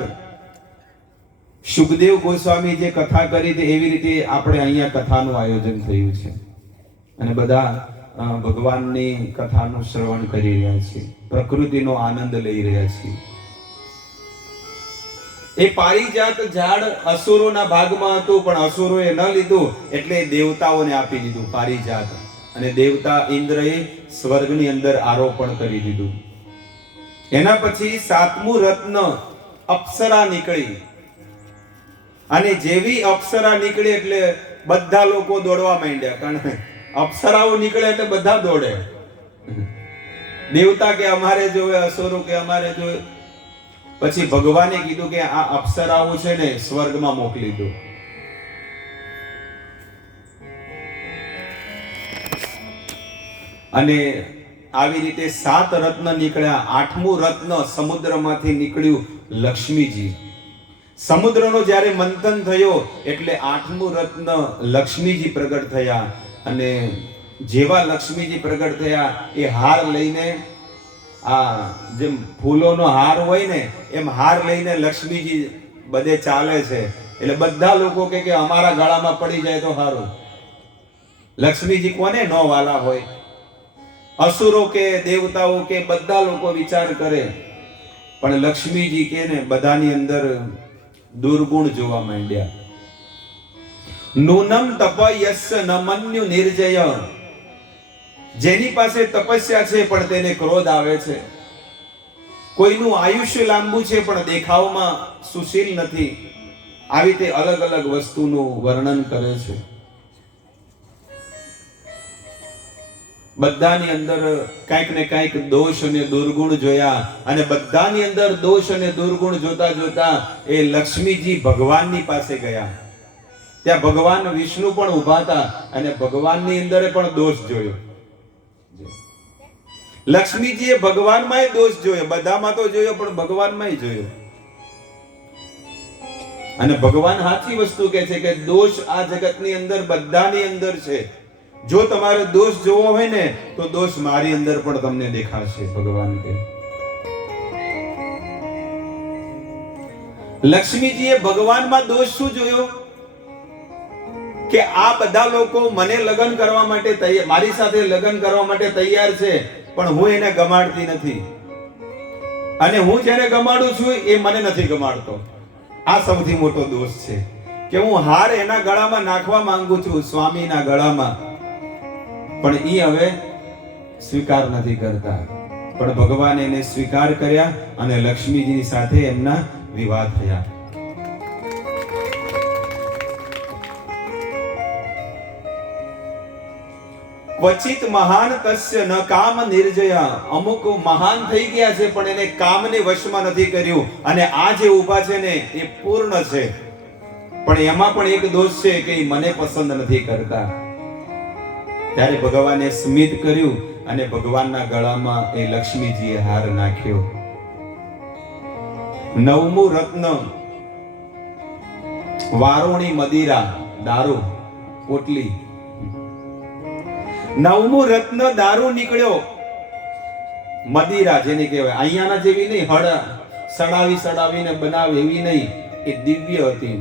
સુખદેવ ગોસ્વામી જે કથા કરી હતી એવી રીતે આપણે અહીંયા કથાનું આયોજન થયું છે અને બધા ભગવાનની કથાનું શ્રવણ કરી રહ્યા છીએ, પ્રકૃતિનો આનંદ લઈ રહ્યા છીએ. એ પારિજાત ઝાડ અસુરોના ભાગમાં હતું, પણ અસુરોએ ન લીધું એટલે દેવતાઓને આપી દીધું પારિજાત. અને દેવતા ઇન્દ્રએ સ્વર્ગની અંદર આરોપણ કરી દીધું. એના પછી 7મું રત્ન અપ્સરા નીકળી. અને જેવી અપ્સરા નીકળી એટલે બધા લોકો દોડવા માંડ્યા, કારણ અપ્સરાઓ નીકળે એટલે બધા દોડે. દેવતા કે અમારે જોવે, અસુરો કે અમારે જોવે. પછી ભગવાને કીધું કે આ અપ્સરાઓ છે ને સ્વર્ગમાં મોકલી દો. અને આવી રીતે 7 રત્ન નીકળ્યા. 8મું રત્ન સમુદ્રમાંથી નીકળ્યું લક્ષ્મીજી. સમુદ્રનો જ્યારે મંથન થયો એટલે 8મું રત્ન લક્ષ્મીજી પ્રગટ થયા. અને જેવા લક્ષ્મીજી પ્રગટ થયા એ હાર લઈને, આ જેમ ફૂલોનો હાર હોય ને એમ હાર લઈને લક્ષ્મીજી બધે ચાલે છે. એટલે બધા લોકો કે અમારા ગળામાં પડી જાય તો સારું. લક્ષ્મીજી કોને ન વાલા હોય? અસુરો કે દેવતાઓ કે બધા લોકો વિચાર કરે, પણ લક્ષ્મીજી કે ને બધાની અંદર દુર્ગુણ જોવા માંડ્યા. નૂનમ તપયસ્ય નમન્યુ નિર્જય. જેની પાસે તપસ્યા છે પણ તેને ક્રોધ આવે છે. કોઈનું આયુષ્ય લાંબુ છે પણ દેખાવમાં સુશીલ નથી. આવી રીતે અલગ અલગ વસ્તુનું વર્ણન કરે છે. બધાની અંદર કંઈક ને કંઈક દોષ અને દુર્ગુણ જોયા. અને બધાની અંદર દોષ અને દુર્ગુણ જોતા જોતા એ લક્ષ્મીજી ભગવાનની પાસે ગયા. ત્યાં ભગવાન વિષ્ણુ પણ ઊભા હતા અને ભગવાનની અંદર પણ દોષ જોયો. લક્ષ્મીજીએ ભગવાનમાં દોષ જોયો, બધામાં તો જોયો પણ ભગવાનમાં જોયો. અને ભગવાન સાચી વસ્તુ કહે છે કે દોષ આ જગતની અંદર બધાની અંદર છે. જો તમારે દોષ જોવો હોય ને તો દોષ મારી અંદર પણ તમને દેખાશે. ભગવાન કહે. લક્ષ્મીજીએ ભગવાનમાં દોષ શું જોયો કે આ બધા લોકો મને લગ્ન કરવા માટે તૈયાર, મારી સાથે લગ્ન કરવા માટે તૈયાર છે, પણ હું એને ગમાડતી નથી. અને હું જેને ગમાડું છું એ મને નથી ગમાડતો. આ સૌથી મોટો દોષ છે કે હું હાર એના ગળામાં નાખવા માંગુ છું, સ્વામીના ગળામાં, પણ ઈ હવે સ્વીકાર નથી કરતા. પણ ભગવાન એને સ્વીકાર કર્યા અને લક્ષ્મીજી સાથે એમના વિવાહ થયા. ક્વચિત મહાન તસ્ય ન કામ નિર્જય. અમુક મહાન થઈ ગયા છે પણ એને કામને વશમાં નથી કર્યું. અને આ જે ઊભા છે ને એ પૂર્ણ છે, પણ એમાં પણ એક દોષ છે કે મને પસંદ નથી કરતા. ત્યારે ભગવાને સ્મિત કર્યું અને ભગવાનના ગળામાં એ લક્ષ્મીજીએ હાર નાખ્યો. 9મું રત્ન વારોણી મદિરા, દારૂ, પોટલી. 9મું રત્ન દારૂ નીકળ્યો. મદિરા જેને કહેવાય, અહીંયાના જેવી નહીં, હળ સડાવીને બનાવે એવી નહીં, એ દિવ્ય હતી,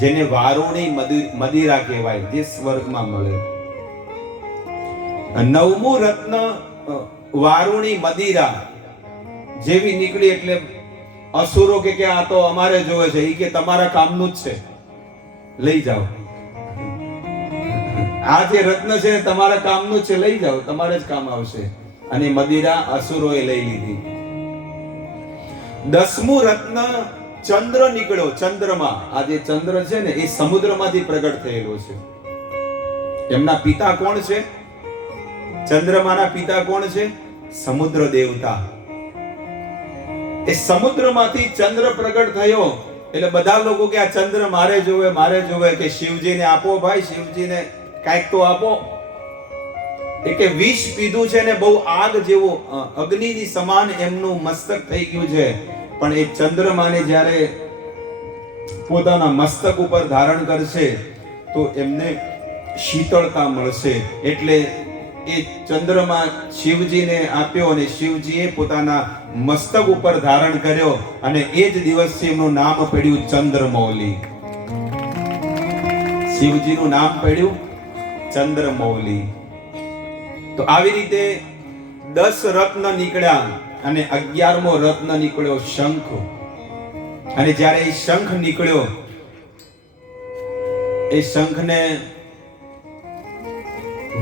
જેને વારોણી મદિરા કહેવાય, જે સ્વર્ગમાં મળે. 9મું રત્ન વારુણી મદિરા જેવી નીકળી એટલે અસુરો કે આ તો અમારે જોવે છે, એ કે તમારા કામનું જ છે, લઈ જાઓ. આ જે રત્ન છે તમારા કામનું જ છે, લઈ જાઓ, તમારે જ કામ આવશે. અને મદિરા અસુરોએ લઈ લીધી. 10મું રત્ન ચંદ્ર નીકળ્યો. ચંદ્રમાં, આ જે ચંદ્ર છે ને એ સમુદ્રમાંથી પ્રગટ થયેલો છે. એમના પિતા કોણ છે? ચંદ્રમાના પિતા કોણ છે? સમુદ્ર દેવતા. એ સમુદ્રમાંથી ચંદ્ર પ્રગટ થયો એટલે બધા લોકો કે આ ચંદ્ર મારે જોવે, મારે જોવે. કે શિવજીને આપો ભાઈ, શિવજીને કાંઈક તો આપો. એ કે વિષ પીધું છે ને બહુ આગ જેવો, અગ્નિની સમાન એમનું મસ્તક થઈ ગયું છે. પણ એ ચંદ્રમાને જ્યારે પોતાના મસ્તક ઉપર ધારણ કરશે તો એમને શીતળતા મળશે. એટલે એ ચંદ્રમા શિવજીને આપ્યો અને શિવજીએ પોતાના મસ્તક ઉપર ધારણ કર્યો અને એ જ દિવસથી એમનું નામ પડ્યું ચંદ્રમૌલી. શિવજીનું નામ પડ્યું ચંદ્રમૌલી. તો આવી રીતે 10 રત્ન નીકળ્યા અને 11મો રત્ન નીકળ્યો શંખ. અને જ્યારે એ શંખ નીકળ્યો, એ શંખને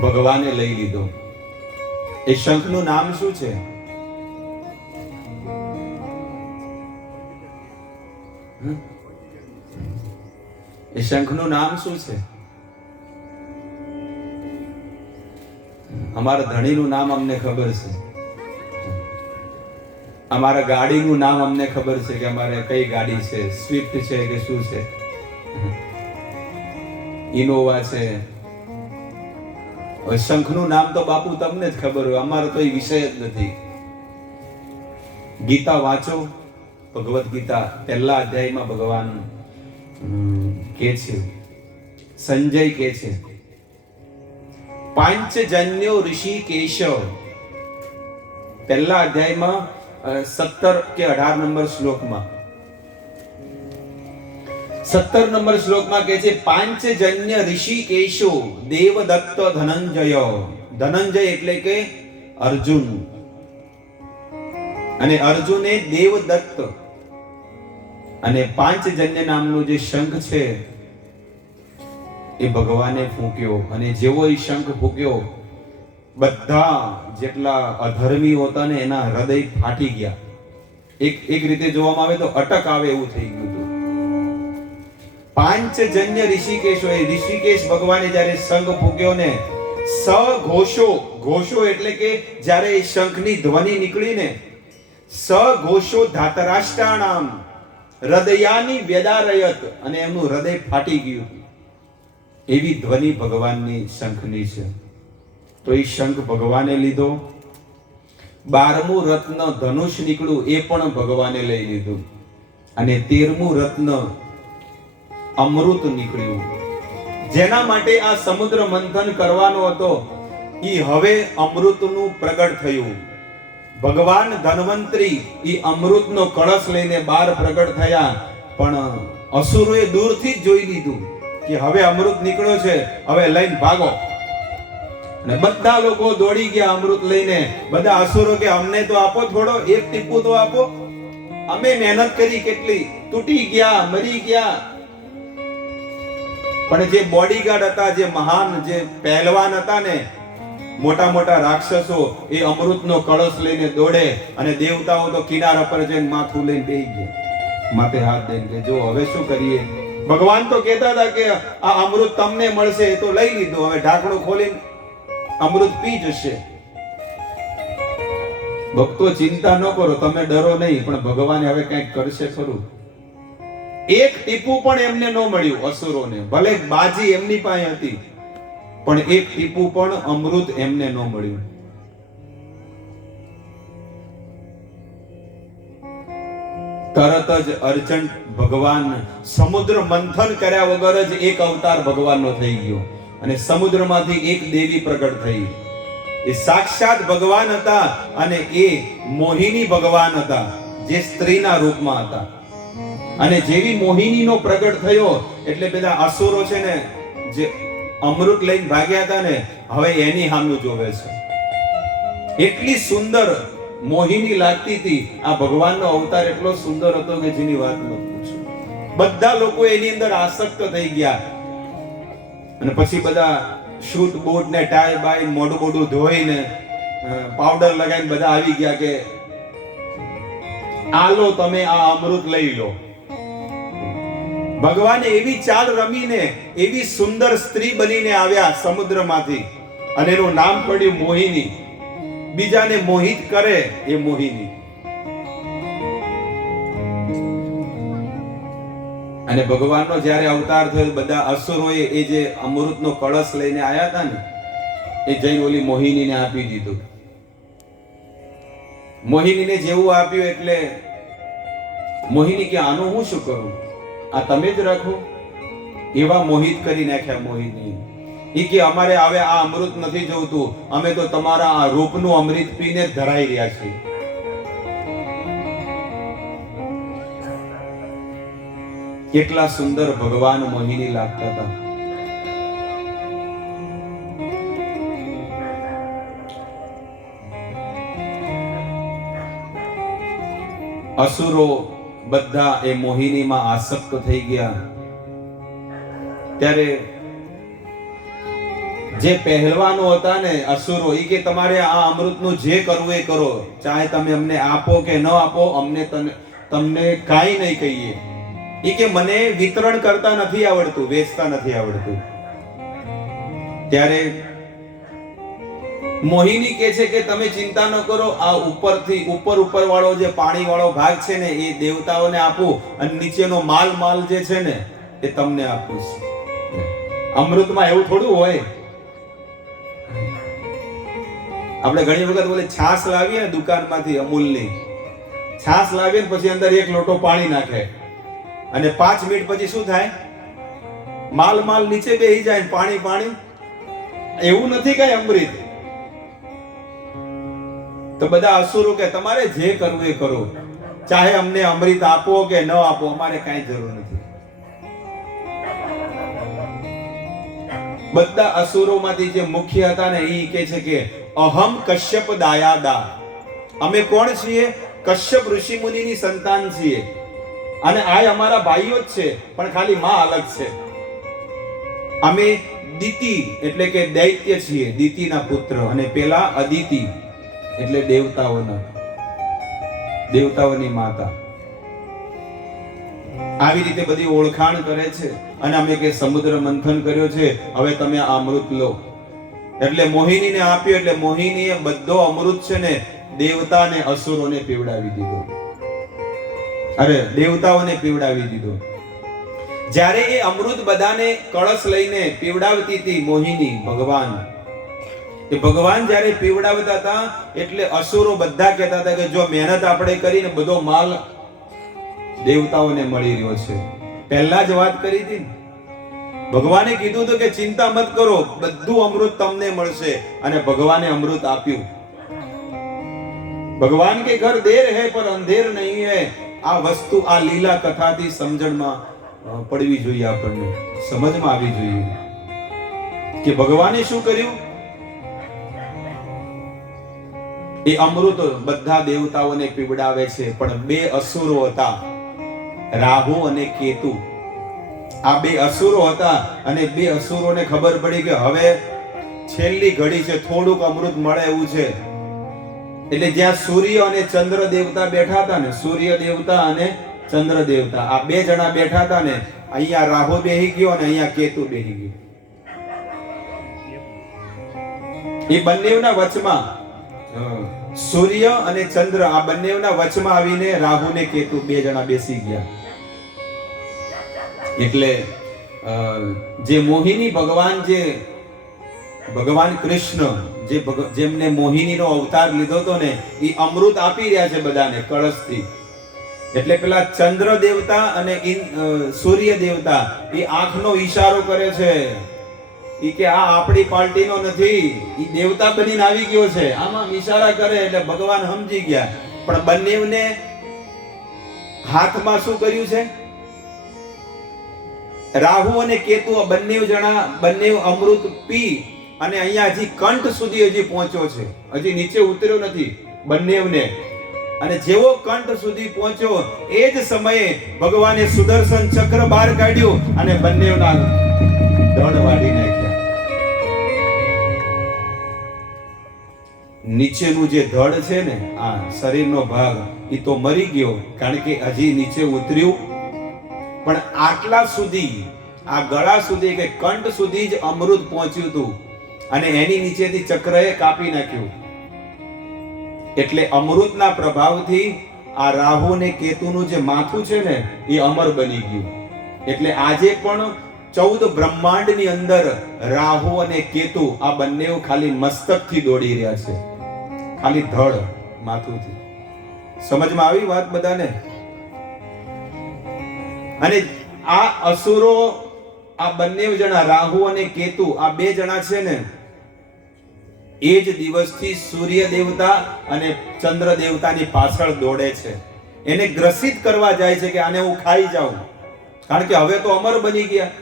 ભગવાને લઈ લીધો. એ શંખનું નામ શું છે? એ શંખનું નામ શું છે? અમારા ધણીનું નામ અમને ખબર છે, અમારા ગાડીનું નામ અમને ખબર છે કે અમારે કઈ ગાડી છે, સ્વિફ્ટ છે કે શું છે, ઇનોવા છે. શંખનું નામ તો બાપુ તમને જ ખબર હોય, અમારો તો એ વિષય જ નથી. ગીતા વાંચો, ભગવદ ગીતા પહેલા અધ્યાયમાં ભગવાન કે છે, સંજય કે છે, પાંચજન્યો ઋષિકેશ. પહેલા અધ્યાયમાં 17 કે 18 નંબર શ્લોકમાં 17 નંબર શ્લોકમાં કહે છે, પાંચજન્ય ઋષિકેશો દેવદત્ત ધનંજય. ધનંજય એટલે કે અર્જુન, અને અર્જુને દેવદત્ત. અને પાંચજન્ય નામનો જે શંખ છે એ ભગવાને ફૂંક્યો. અને જેવો એ શંખ ફૂંક્યો, બધા જેટલા અધર્મીઓ હતા ને એના હૃદય ફાટી ગયા. એક રીતે જોવામાં આવે તો અટક આવે એવું થઈ ગયું હતું. પાંચજન્ય ઋષિકેશો, એ ઋષિકેશ ભગવાને જ્યારે શંખ ફૂંક્યો ને, સઘોષો, ઘોષો એટલે કે જ્યારે એ શંખની ધ્વનિ નીકળી ને, સઘોષો ધાતરાષ્ટ્રાણામ હૃદયાની વ્યદારયત, અને એમનું હૃદય ફાટી ગયું. એવી ધ્વનિ ભગવાનની શંખની છે. તો એ શંખ ભગવાને લીધો. 12મું રત્ન ધનુષ નીકળ્યું, એ પણ ભગવાને લઈ લીધું. અને 13મું રત્ન અમૃત નીકળ્યું. જેના માટે આ સમુદ્ર મંથન કરવાનો હતો, એ હવે અમૃતનું પ્રગટ થયું. ભગવાન ધન્વંતરી એ અમૃતનો કળશ લઈને બહાર પ્રગટ થયા. પણ અસુરોએ દૂરથી જ જોઈ લીધું કે હવે અમૃત નીકળ્યો છે, હવે લઈને ભાગો. અને બધા લોકો દોડી ગયા અમૃત લઈને. બધા અસુરો કે અમને તો આપો, થોડો એક ટીપું તો આપો, અમે મહેનત કરી કેટલી, તૂટી ગયા, મરી ગયા. પણ જે બોડીગાર્ડ હતા, જે મહાન, જે પહેલવાન હતા ને, મોટા મોટા રાક્ષસો, એ અમૃતનો કળશ લઈને દોડે. અને દેવતાઓ તો કિનારા પર જઈને માથું લઈને બેસી ગયા, માથે હાથ દઈને કે જો હવે શું કરીએ. ભગવાન તો કહેતા હતા કે આ અમૃત તમને મળશે, તો લઈ લીધું, હવે ઢાંકણું ખોલીને અમૃત પી જશે. ભક્તો ચિંતા ન કરો, તમે ડરો નહીં, પણ ભગવાન હવે કંઈક કરશે ખરું. એક ટીપું પણ એમને ન મળ્યું અસુરોને. ભલે બાજી એમની પાસે હતી, પણ એક ટીપું પણ અમૃત એમને ન મળ્યું. તરત જ અર્જન્ટ ભગવાન સમુદ્ર મંથન કર્યા વગર જ એક અવતાર ભગવાનનો થઈ ગયો. અને સમુદ્રમાંથી એક દેવી પ્રગટ થઈ. એ સાક્ષાત ભગવાન હતા. અને એ મોહિની ભગવાન હતા, જે સ્ત્રીના રૂપમાં હતા. અને જેવી મોહિનીનો પ્રગટ થયો એટલે બધા અસુરો છે ને, જે અમૃત લઈને ભાગ્યા હતા ને, હવે એની સામે જોવે છે. એટલી સુંદર મોહિની લાગતી હતી. આ ભગવાનનો અવતાર એટલો સુંદર હતો કે જેની વાત ન પૂછો. બધા લોકો એની અંદર આસક્ત થઈ ગયા અને પછી બધા શૂટ બૂટ ને ટાઈ બાઈ મોઢું મોઢું ધોઈને પાવડર લગાવીને બધા આવી ગયા કે આ લો, તમે આ અમૃત લઈ લો. ભગવાને એવી ચાલ રમીને એવી સુંદર સ્ત્રી બનીને આવ્યા સમુદ્રમાંથી અને એનું નામ પડ્યું મોહિની. બીજાને મોહિત કરે એ મોહિની. અને ભગવાનનો જ્યારે અવતાર થયો, બધા અસુરોએ એ જે અમૃતનો કળશ લઈને આવ્યા હતા ને, એ જઈને ઓલી મોહિનીને આપી દીધું. મોહિનીને જેવું આપ્યું એટલે મોહિની કે આનું હું શું કરું, આ તમે જ રાખો. એવા મોહિત કરી નાખ્યા મોહિની. ઈ કે અમારે હવે આ અમૃત નથી જોઈતું, અમે તો તમારા આ રૂપનું અમૃત પીને જ ધરાઈ રહ્યા છીએ. કેટલા સુંદર ભગવાન મોહિની લાગતા હતા. અસુરો બધા એ મોહિનીમાં આસક્ત થઈ ગયા. ત્યારે જે પહેલવાનો હતા ને અસુરો, ઈ કે તમારે આ અમૃતનું જે કરવું એ કરો, ચાહે તમે અમને આપો કે ન આપો, અમને તમને કાંઈ નહીં કહીએ. ઈ કે મને વિતરણ કરતા નથી આવડતું, વેચતા નથી આવડતું. ત્યારે મોહિની કહે છે કે તમે ચિંતા ન કરો, આ ઉપરથી ઉપર વાળો જે પાણી વાળો ભાગ છે ને એ દેવતાઓને આપું અને નીચેનો માલ જે છે ને એ તમને આપીશ. અમૃતમાં એવું થોડું હોય. આપણે ઘણી વખત બોલે છાશ લાવીએ ને દુકાનમાંથી, અમૂલની છાશ લાવીએ ને પછી અંદર એક લોટો પાણી નાખે અને 5 મિનિટ પછી શું થાય? માલ નીચે બેસી જાય, પાણી. એવું નથી કઈ અમૃત. તો બધા અસુરો કે તમારે જે કરવું એ કરો, ચાહે અમને અમૃત આપો કે ન આપો, અમારે કાંઈ જરૂર નથી. બધા અસુરોમાંથી જે મુખ્ય હતા ને એ કહે છે કે અહમ કશ્યપ દાયાદા. અમે કોણ છીએ? કશ્યપ ઋષિ મુનિની સંતાન છીએ અને આ અમારા ભાઈઓ જ છે, પણ ખાલી માં અલગ છે. અમે દિતિ એટલે કે દૈત્ય છીએ, દિતિના પુત્ર, અને પેલા અદિતિ એટલે દેવતાઓની માતા. આવી રીતે બધી ઓળખાણ કરે છે. અને અમે કે સમુદ્ર મંથન કર્યો છે, હવે તમે આ અમૃત લો. એટલે મોહિનીને આપ્યો, એટલે મોહિનીએ બધો અમૃત છે ને દેવતાને અસુરોને પીવડાવી દીધો. દેવતાઓને પીવડાવી દીધો. જ્યારે એ અમૃત બધાને કળશ લઈને પીવડાવતી હતી મોહિની, ભગવાન જ્યારે પીવડાવતા હતા એટલે અસુરો બધા કહેતા હતા કે જો મહેનત આપણે કરીને બધો માલ દેવતાઓને મળી રહ્યો છે. પહેલા જ વાત કરી હતી ને, ભગવાને કીધું હતું કે ચિંતા મત કરો, બધું અમૃત તમને મળશે. અને ભગવાને અમૃત આપ્યું. ભગવાન કે ઘર દેર હૈ પર અંધેર નહીં હૈ. આ વસ્તુ, આ લીલા કથાથી સમજણમાં પડવી જોઈએ, આપણને સમજમાં આવી જોઈએ કે ભગવાને શું કર્યું. એ અમૃત બધા દેવતાઓને પીવડાવે છે, પણ 2 અસુરો હતા, રાહુ અને કેતુ. આ 2 અસુરો હતા અને 2 અસુરોને ખબર પડી કે હવે છેલ્લી ઘડી છે, થોડુંક અમૃત મળે એવું છે. એટલે જ્યાં સૂર્ય અને ચંદ્ર દેવતા બેઠા હતા ને, સૂર્ય દેવતા અને ચંદ્ર દેવતા, આ 2 જણા બેઠા હતા ને, અહીંયા રાહુ બેહી ગયો અને અહીંયા કેતુ બેહી ગયો. એ બંનેના વચમાં સૂર્ય અને ચંદ્ર, આ બંનેના વચમાં આવીને રાહુ ને કેતુ 2 જણા બેસી ગયા. એટલે જે મોહિની ભગવાન કૃષ્ણ જેમને મોહિનીનો અવતાર લીધો હતો ને, એ અમૃત આપી રહ્યા છે બધાને કળશથી. એટલે પેલા ચંદ્ર દેવતા અને સૂર્ય દેવતા એ આંખનો ઈશારો કરે છે કે આ આપણી પાર્ટીનો નથી, એ દેવતા બનીને આવી ગયો છે. આમાં ઈશારા કરે એટલે ભગવાન સમજી ગયા. પણ બંનેને હાથમાં શું કર્યું છે? રાહુ અને કેતુ બંને અમૃત પી અને અહીંયા હજી કંઠ સુધી હજી પહોંચ્યો છે, હજી નીચે ઉતર્યો નથી. બંનેવને. અને જેવો કંઠ સુધી પહોંચ્યો એ જ સમયે ભગવાને સુદર્શન ચક્ર બહાર કાઢ્યું અને બંનેવના ધડ વાળી નાખ્યા. નીચેનું જે ધડ છે ને, આ શરીરનો ભાગ, એ તો મરી ગયો, કારણ કે હજી નીચે ઉતર્યું. પણ આટલા સુધી, આ ગળા સુધી કે કંઠ સુધી જ અમૃત પહોંચ્યું હતું અને એની નીચેથી ચક્રએ કાપી નાખ્યું. એટલે અમૃતના પ્રભાવથી આ રાહુ અને કેતુનું જે માથું છે ને, એ અમર બની ગયું. એટલે આજે પણ 14 બ્રહ્માંડની અંદર રાહુ અને કેતુ આ બંને ખાલી મસ્તકથી દોડી રહ્યા છે, ખાલી ધડ માથુંથી. સમજમાં આવી વાત બધાને? અને આ અસુરો, આ બંને જણા રાહુ અને કેતુ, આ બે જણા છે ને, એ જ દિવસથી સૂર્ય દેવતા અને ચંદ્ર દેવતાની પાછળ દોડે છે. એને ગ્રસિત કરવા જાય છે કે આને હું ખાઈ જાઉં, કારણ કે હવે તો અમર બની ગયા.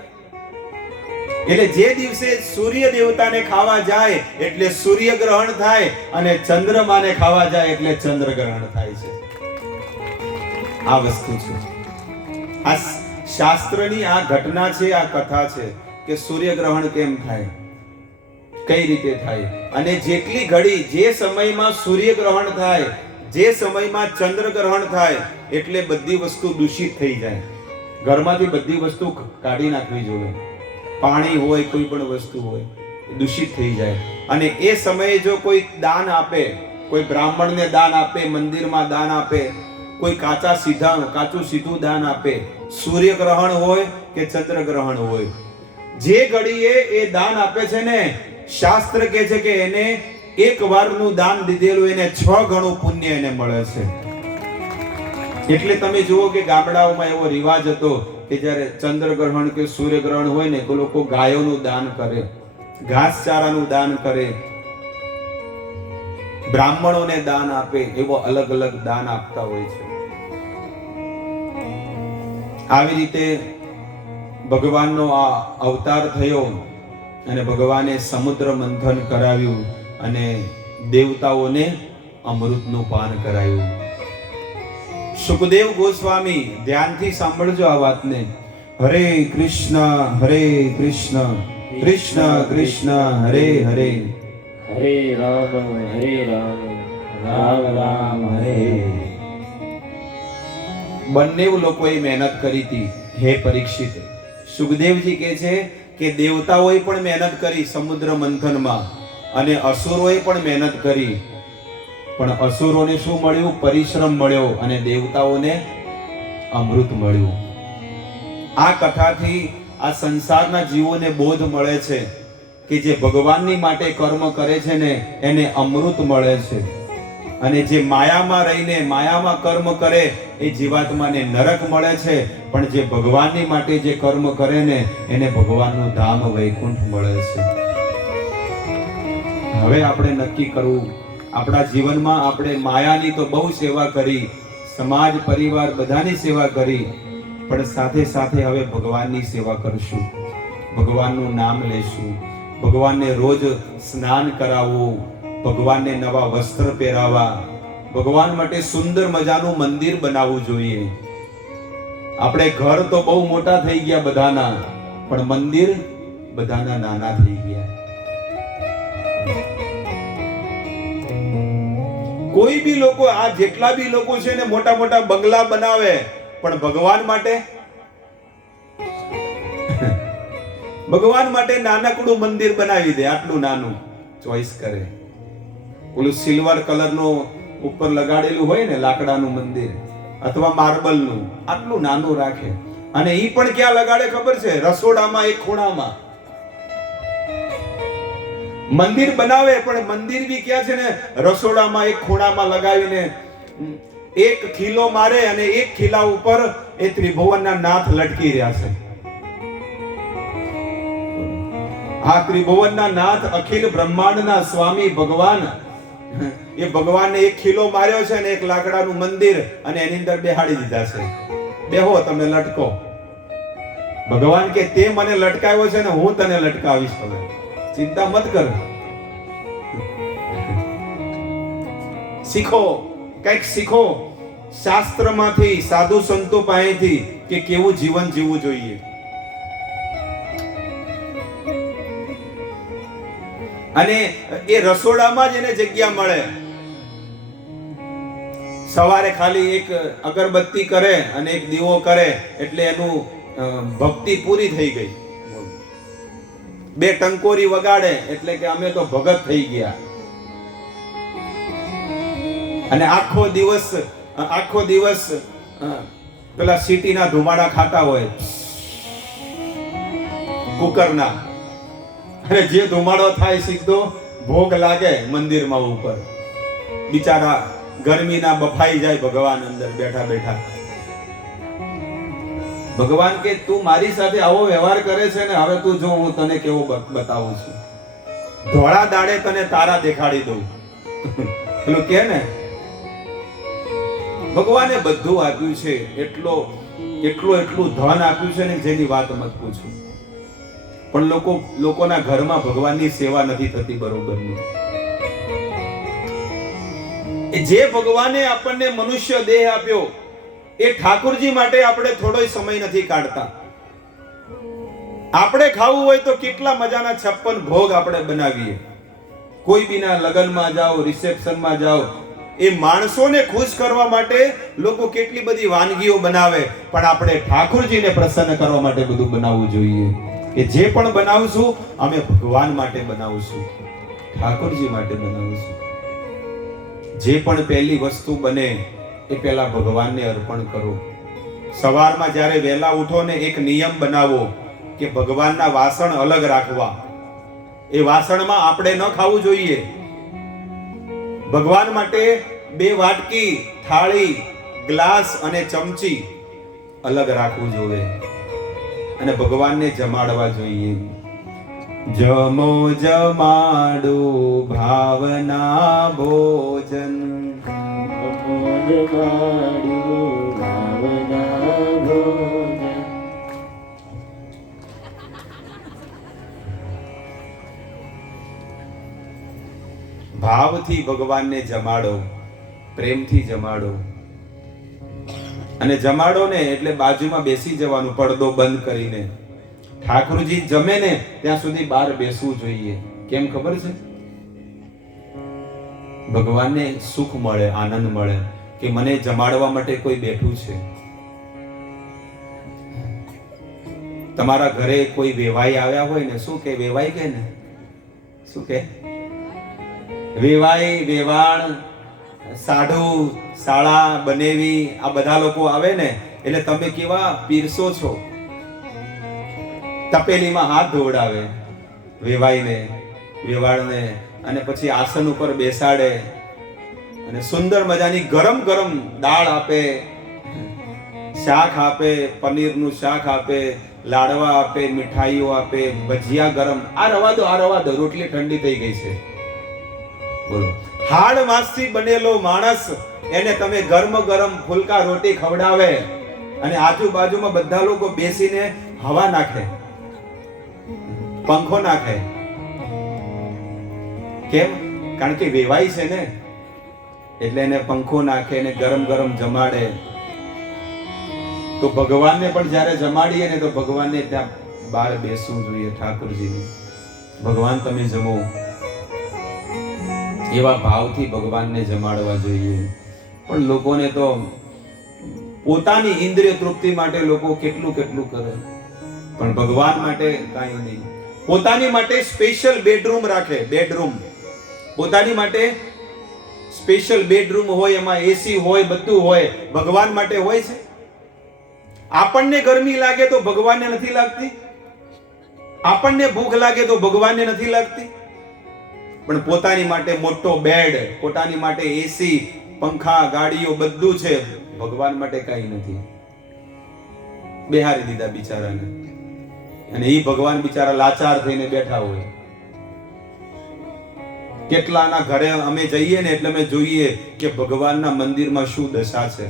એટલે જે દિવસે સૂર્ય દેવતાને ખાવા જાય એટલે સૂર્ય ગ્રહણ થાય, અને ચંદ્રમાને ખાવા જાય એટલે ચંદ્ર ગ્રહણ થાય છે. આ વસ્તુ છે, આ શાસ્ત્રની આ ઘટના છે, આ કથા છે કે સૂર્ય ગ્રહણ કેમ થાય, કઈ રીતે થાય. અને જેટલી ઘડી, જે સમયમાં સૂર્ય ગ્રહણ થાય, જે સમયમાં ચંદ્ર ગ્રહણ થાય, એટલે બધી વસ્તુ દૂષિત થઈ જાય. ઘરમાંથી બધી વસ્તુ કાઢી નાખવી જોઈએ. પાણી હોય, કોઈ પણ વસ્તુ હોય, દૂષિત થઈ જાય. અને એ સમયે જો કોઈ દાન આપે, કોઈ બ્રાહ્મણને દાન આપે, મંદિરમાં દાન આપે, કોઈ કાચું સીધું દાન આપે, સૂર્ય ગ્રહણ હોય કે ચંદ્ર ગ્રહણ હોય, જે ઘડીએ એ દાન આપે છે ને, શાસ્ત્ર કહે છે કે એને એક વારનું દાન દીધેલું એને 6 ગણું પુણ્ય એને મળે છે. એટલે તમે જુઓ કે ગામડાઓમાં એવો રિવાજ હતો કે જ્યારે ચંદ્ર ગ્રહણ કે સૂર્ય ગ્રહણ હોય ને, તો લોકો ગાયોનું દાન કરે, ઘાસચારાનું દાન કરે, બ્રાહ્મણોને દાન આપે, એવો અલગ અલગ દાન આપતા હોય છે. આવી રીતે ભગવાનનો આ અવતાર થયો અને ભગવાને સમુદ્ર મંથન કરાવ્યું અને દેવતાઓને અમૃતનું પાન કરાવ્યું. સુખદેવ ગોસ્વામી, ધ્યાનથી સાંભળજો આ વાતને. હરે કૃષ્ણ કૃષ્ણ કૃષ્ણ હરે હરે, હરે રામ રામ રામ હરે હરે. બંને લોકોએ મહેનત કરી હતી. હે પરીક્ષિત, સુખદેવજી કહે છે કે દેવતાઓએ પણ મહેનત કરી સમુદ્ર મંથનમાં, અને અસુરોએ પણ મહેનત કરી. પણ અસુરોને શું મળ્યું? પરિશ્રમ મળ્યો, અને દેવતાઓને અમૃત મળ્યું. આ કથાથી આ સંસારના જીવોને બોધ મળે છે કે જે ભગવાનની માટે કર્મ કરે છે ને, એને અમૃત મળે છે. અને જે માયામાં રહીને માયામાં કર્મ કરે એ જીવાત્માને નરક મળે છે. પણ જે ભગવાનની માટે જે કર્મ કરે ને, એને ભગવાનનું ધામ વૈકુંઠ મળે છે. હવે આપણે નક્કી કરવું, આપણા જીવનમાં આપણે માયાની તો બહુ સેવા કરી, સમાજ પરિવાર બધાની સેવા કરી, પણ સાથે સાથે હવે ભગવાનની સેવા કરશું, ભગવાનનું નામ લેશું, ભગવાનને રોજ સ્નાન કરાવવું, ભગવાનને નવા વસ્ત્ર પહેરાવા, ભગવાન માટે સુંદર મજાનું મંદિર બનાવવું જોઈએ. આપણે ઘર તો બહુ મોટા થઈ ગયા બધાના, પણ મંદિર બધાના નાના થઈ ગયા. કોઈ બી લોકો, આ જેટલા બી લોકો છે ને, મોટા મોટા બંગલા બનાવે, પણ ભગવાન માટે નાનકડું મંદિર બનાવી દે. આટલું નાનું ચોઈસ કરે. ઓલું સિલ્વર કલરનું ઉપર લગાડેલું હોય ને લાકડાનું મંદિર, અથવા માર્બલનું, આટલું નાનું રાખે. અને ઈ પણ ક્યાં લગાડે ખબર છે? રસોડામાં, એક ખૂણામાં મંદિર બનાવે. પણ મંદિર બી ક્યાં છે ને, રસોડામાં એક ખૂણામાં લગાવીને એક ખીલો મારે, અને એક ખીલા ઉપર એ ત્રિભુવનના નાથ લટકી રહ્યા છે. આ ત્રિભુવનના નાથ, અખિલ બ્રહ્માંડના સ્વામી ભગવાન, એ ભગવાનને એક ખીલો માર્યો છે, અને એક લાકડાનું મંદિર, અને એની અંદર બેહાડી દીધા છે. બેહો, તમે લટકો. ભગવાન કે તે મને લટકાવ્યો છે ને, હું તને લટકાવીશ, હવે ચિંતા મત કર. શીખો, કંઈક શીખો શાસ્ત્રમાંથી, સાધુ સંતો પાસેથી કે કેવું જીવન જીવવું જોઈએ. અને એ રસોડામાં જ એને જગ્યા મળે. સવારે ખાલી એક અગરબત્તી કરે અને એક દીવો કરે એટલે એનું ભક્તિ પૂરી થઈ ગઈ. બે ટંકોરી વગાડે એટલે કે અમે તો ભગત થઈ ગયા. અને આખો દિવસ પેલા સીટીના ધુમાડા ખાતા હોય કુકરના, અને જે ધુમાડો થાય સીધો ભોગ લાગે મંદિરમાં ઉપર. બિચારા ગરમીના બફાઈ જાય ભગવાન અંદર બેઠા બેઠા. ભગવાન કે તું મારી સાથે આવો વ્યવહાર કરે છે ને, હવે તું જો હું તને કેવો બતાવું છું. ધોળા દાડે તને તારા દેખાડી દઉં. પેલું કે ને, ભગવાને બધું આપ્યું છે, એટલું ધન આપ્યું છે ને જેની વાત મત પૂછો. પણ લોકોના ઘરમાં ભગવાનની સેવા નથી થતી બરોબરની. જે ભગવાને આપણને મનુષ્ય દેહ આપ્યો એ ઠાકોરજી માટે આપણે થોડો સમય નથી કાઢતા. આપણે ખાવું હોય તો કેટલા મજાના 56 ભોગ આપણે બનાવીએ. કોઈ બીના લગ્નમાં જાઓ, રિસેપ્શનમાં જાઓ, એ માણસોને ખુશ કરવા માટે લોકો કેટલી બધી વાનગીઓ બનાવે, પણ આપણે ઠાકોરજીને પ્રસન્ન કરવા માટે બધું બનાવવું જોઈએ. કે જે પણ બનાવશું અમે ભગવાન માટે બનાવશું, ઠાકોરજી માટે બનાવશું. જે પણ પહેલી વસ્તુ બને એ પહેલા ભગવાનને અર્પણ કરો. સવારમાં જ્યારે વહેલા ઉઠો ને એક નિયમ બનાવો કે ભગવાનના વાસણ અલગ રાખવા. એ વાસણમાં આપણે ન ખાવું જોઈએ. ભગવાન માટે 2 વાટકી, થાળી, ગ્લાસ અને ચમચી અલગ રાખવું જોઈએ અને ભગવાનને જમાડવા જોઈએ. જમો જમાડો ભાવના ભોજન, ભાવથી ભગવાનને જમાડો, પ્રેમથી જમાડો. અને જમાડો ને એટલે બાજુમાં બેસી જવાનું પડદો બંધ કરીને. ઠાકોરજી જમે ને ત્યાં સુધી બહાર બેસવું જોઈએ. કેમ ખબર છે? ભગવાનને સુખ મળે, આનંદ મળે કે મને જમાડવા માટે કોઈ બેઠું છે. તમારા ઘરે કોઈ વેવાઈ આવ્યા હોય ને, શું કે વેવાઈ કે ને, શું કે વેવાઈ, વેવાણ, સાઢુ, શાળા, બનેવી, આ બધા લોકો આવે ને એટલે તમે કેવા પીરસો છો. તપેલીમાં હાથ ધોવડાવે વેવાઈને, વેવાળને, અને પછી આસન ઉપર બેસાડે અને સુંદર મજાની ગરમ ગરમ દાળ આપે, શાક આપે, પનીરનું શાક આપે, લાડવા આપે, મીઠાઈઓ આપે, ભજીયા ગરમ. આ રવા દો, રોટલી ઠંડી થઈ ગઈ છે. બોલો, હાડ માંસથી બનેલો માણસ એને તમે ગરમ ગરમ ફુલકા રોટી ખવડાવે અને આજુબાજુમાં બધા લોકો બેસીને હવા નાખે, પંખો નાખે. કેમ? કારણ કે વેવાઈ છે ને, એટલે એને પંખો નાખે ને ગરમ ગરમ જમાડે. તો ભગવાનને પણ જ્યારે જમાડીએ ને તો ભગવાનને ત્યાં બહાર બેસવું જોઈએ. ઠાકોરજીને ભગવાન તમે જમો, એવા ભાવથી ભગવાનને જમાડવા જોઈએ. પણ લોકોને તો પોતાની ઇન્દ્રિય તૃપ્તિ માટે લોકો કેટલું કરે, પણ ભગવાન માટે કાંઈ નહીં. પોતાની માટે સ્પેશિયલ બેડરૂમ રાખે. બેડરૂમ પોતાની માટે સ્પેશિયલ બેડરૂમ હોય, એમાં એસી હોય, બધું હોય. ભગવાન માટે હોય છે? આપણને ગરમી લાગે તો ભગવાનને નથી લાગતી? આપણને ભૂખ લાગે તો ભગવાનને નથી લાગતી? પણ પોતાની માટે મોટો બેડ, પોતાની માટે એસી, પંખા, ગાડીઓ બધું છે. ભગવાન માટે કઈ નથી. બેહારી દીધા બિચારાને, અને એ ભગવાન બિચારા લાચાર થઈને બેઠા હોય. કેટલાના ઘરે અમે જઈએ ને એટલે અમે જોઈએ કે ભગવાનના મંદિરમાં શું દશા છે.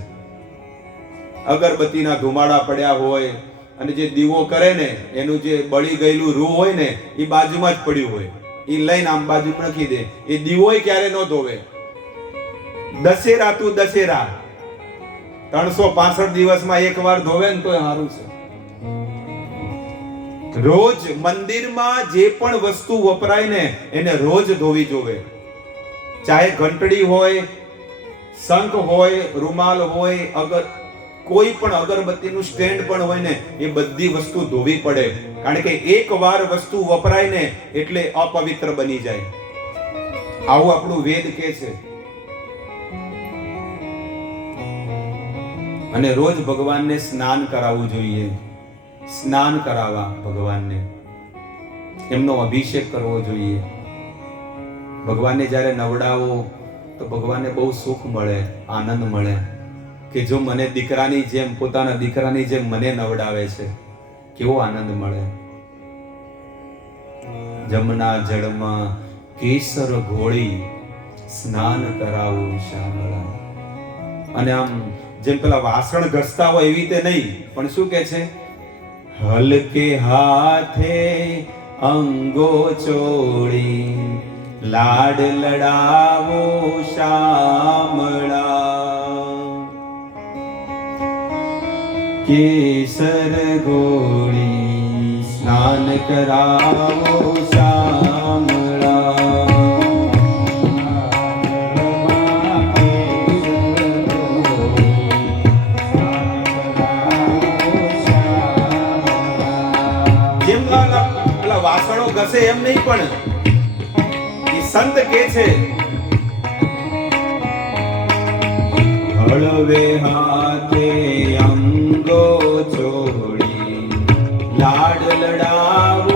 અગરબત્તીના ધુમાડા પડ્યા હોય અને જે દીવો કરે ને એનું જે બળી ગયેલું રૂ હોય ને એ બાજુમાં જ પડ્યું હોય. એ લઈને આમ બાજુ રાખી દે. એ દીવોય ક્યારે ન ધોવે. દશેરા તું દશેરા 365 દિવસમાં એકવાર ધોવે ને તોય સારું છે. રોજ મંદિરમાં જે પણ વસ્તુ વપરાય ને એને રોજ ધોવી જોવે. ચાહે ઘંટડી હોય, શંખ હોય, રૂમાલ હોય, કોઈ પણ અગરબત્તીનું સ્ટેન્ડ પણ હોય ને એ બધી વસ્તુ ધોવી પડે. કારણ કે એકવાર વસ્તુ વપરાય ને એટલે અપવિત્ર બની જાય. આવું આપણું વેદ કહે છે. અને રોજ ભગવાનને સ્નાન કરાવવું જોઈએ. સ્નાન કરાવવા ભગવાનને, એમનો અભિષેક કરવો જોઈએ. ભગવાનને જ્યારે નવડાવો તો ભગવાનને બહુ સુખ મળે, આનંદ મળે કે જો મને દીકરાની જેમ, પોતાના દીકરાની જેમ મને નવડાવે છે, કેવો આનંદ મળે. જમના જળમાં કેસર ઘોળી સ્નાન કરાવું શ્યામળા. અને આમ જેમ પેલા વાસણ ઘસતા હોય એવી રીતે નહીં, પણ શું કે છે? હલકે હાથે અંગો ચોળી લાડ લડાવો શ્યામળા. કેસર ઘોળી સ્નાન કરાવો શ્યામળા. જેમ પેલા વાસણો ઘસે એમ નહીં, પણ એ સંત કે છે હળવે હાથે અંગો છોડી લાડ લડાવો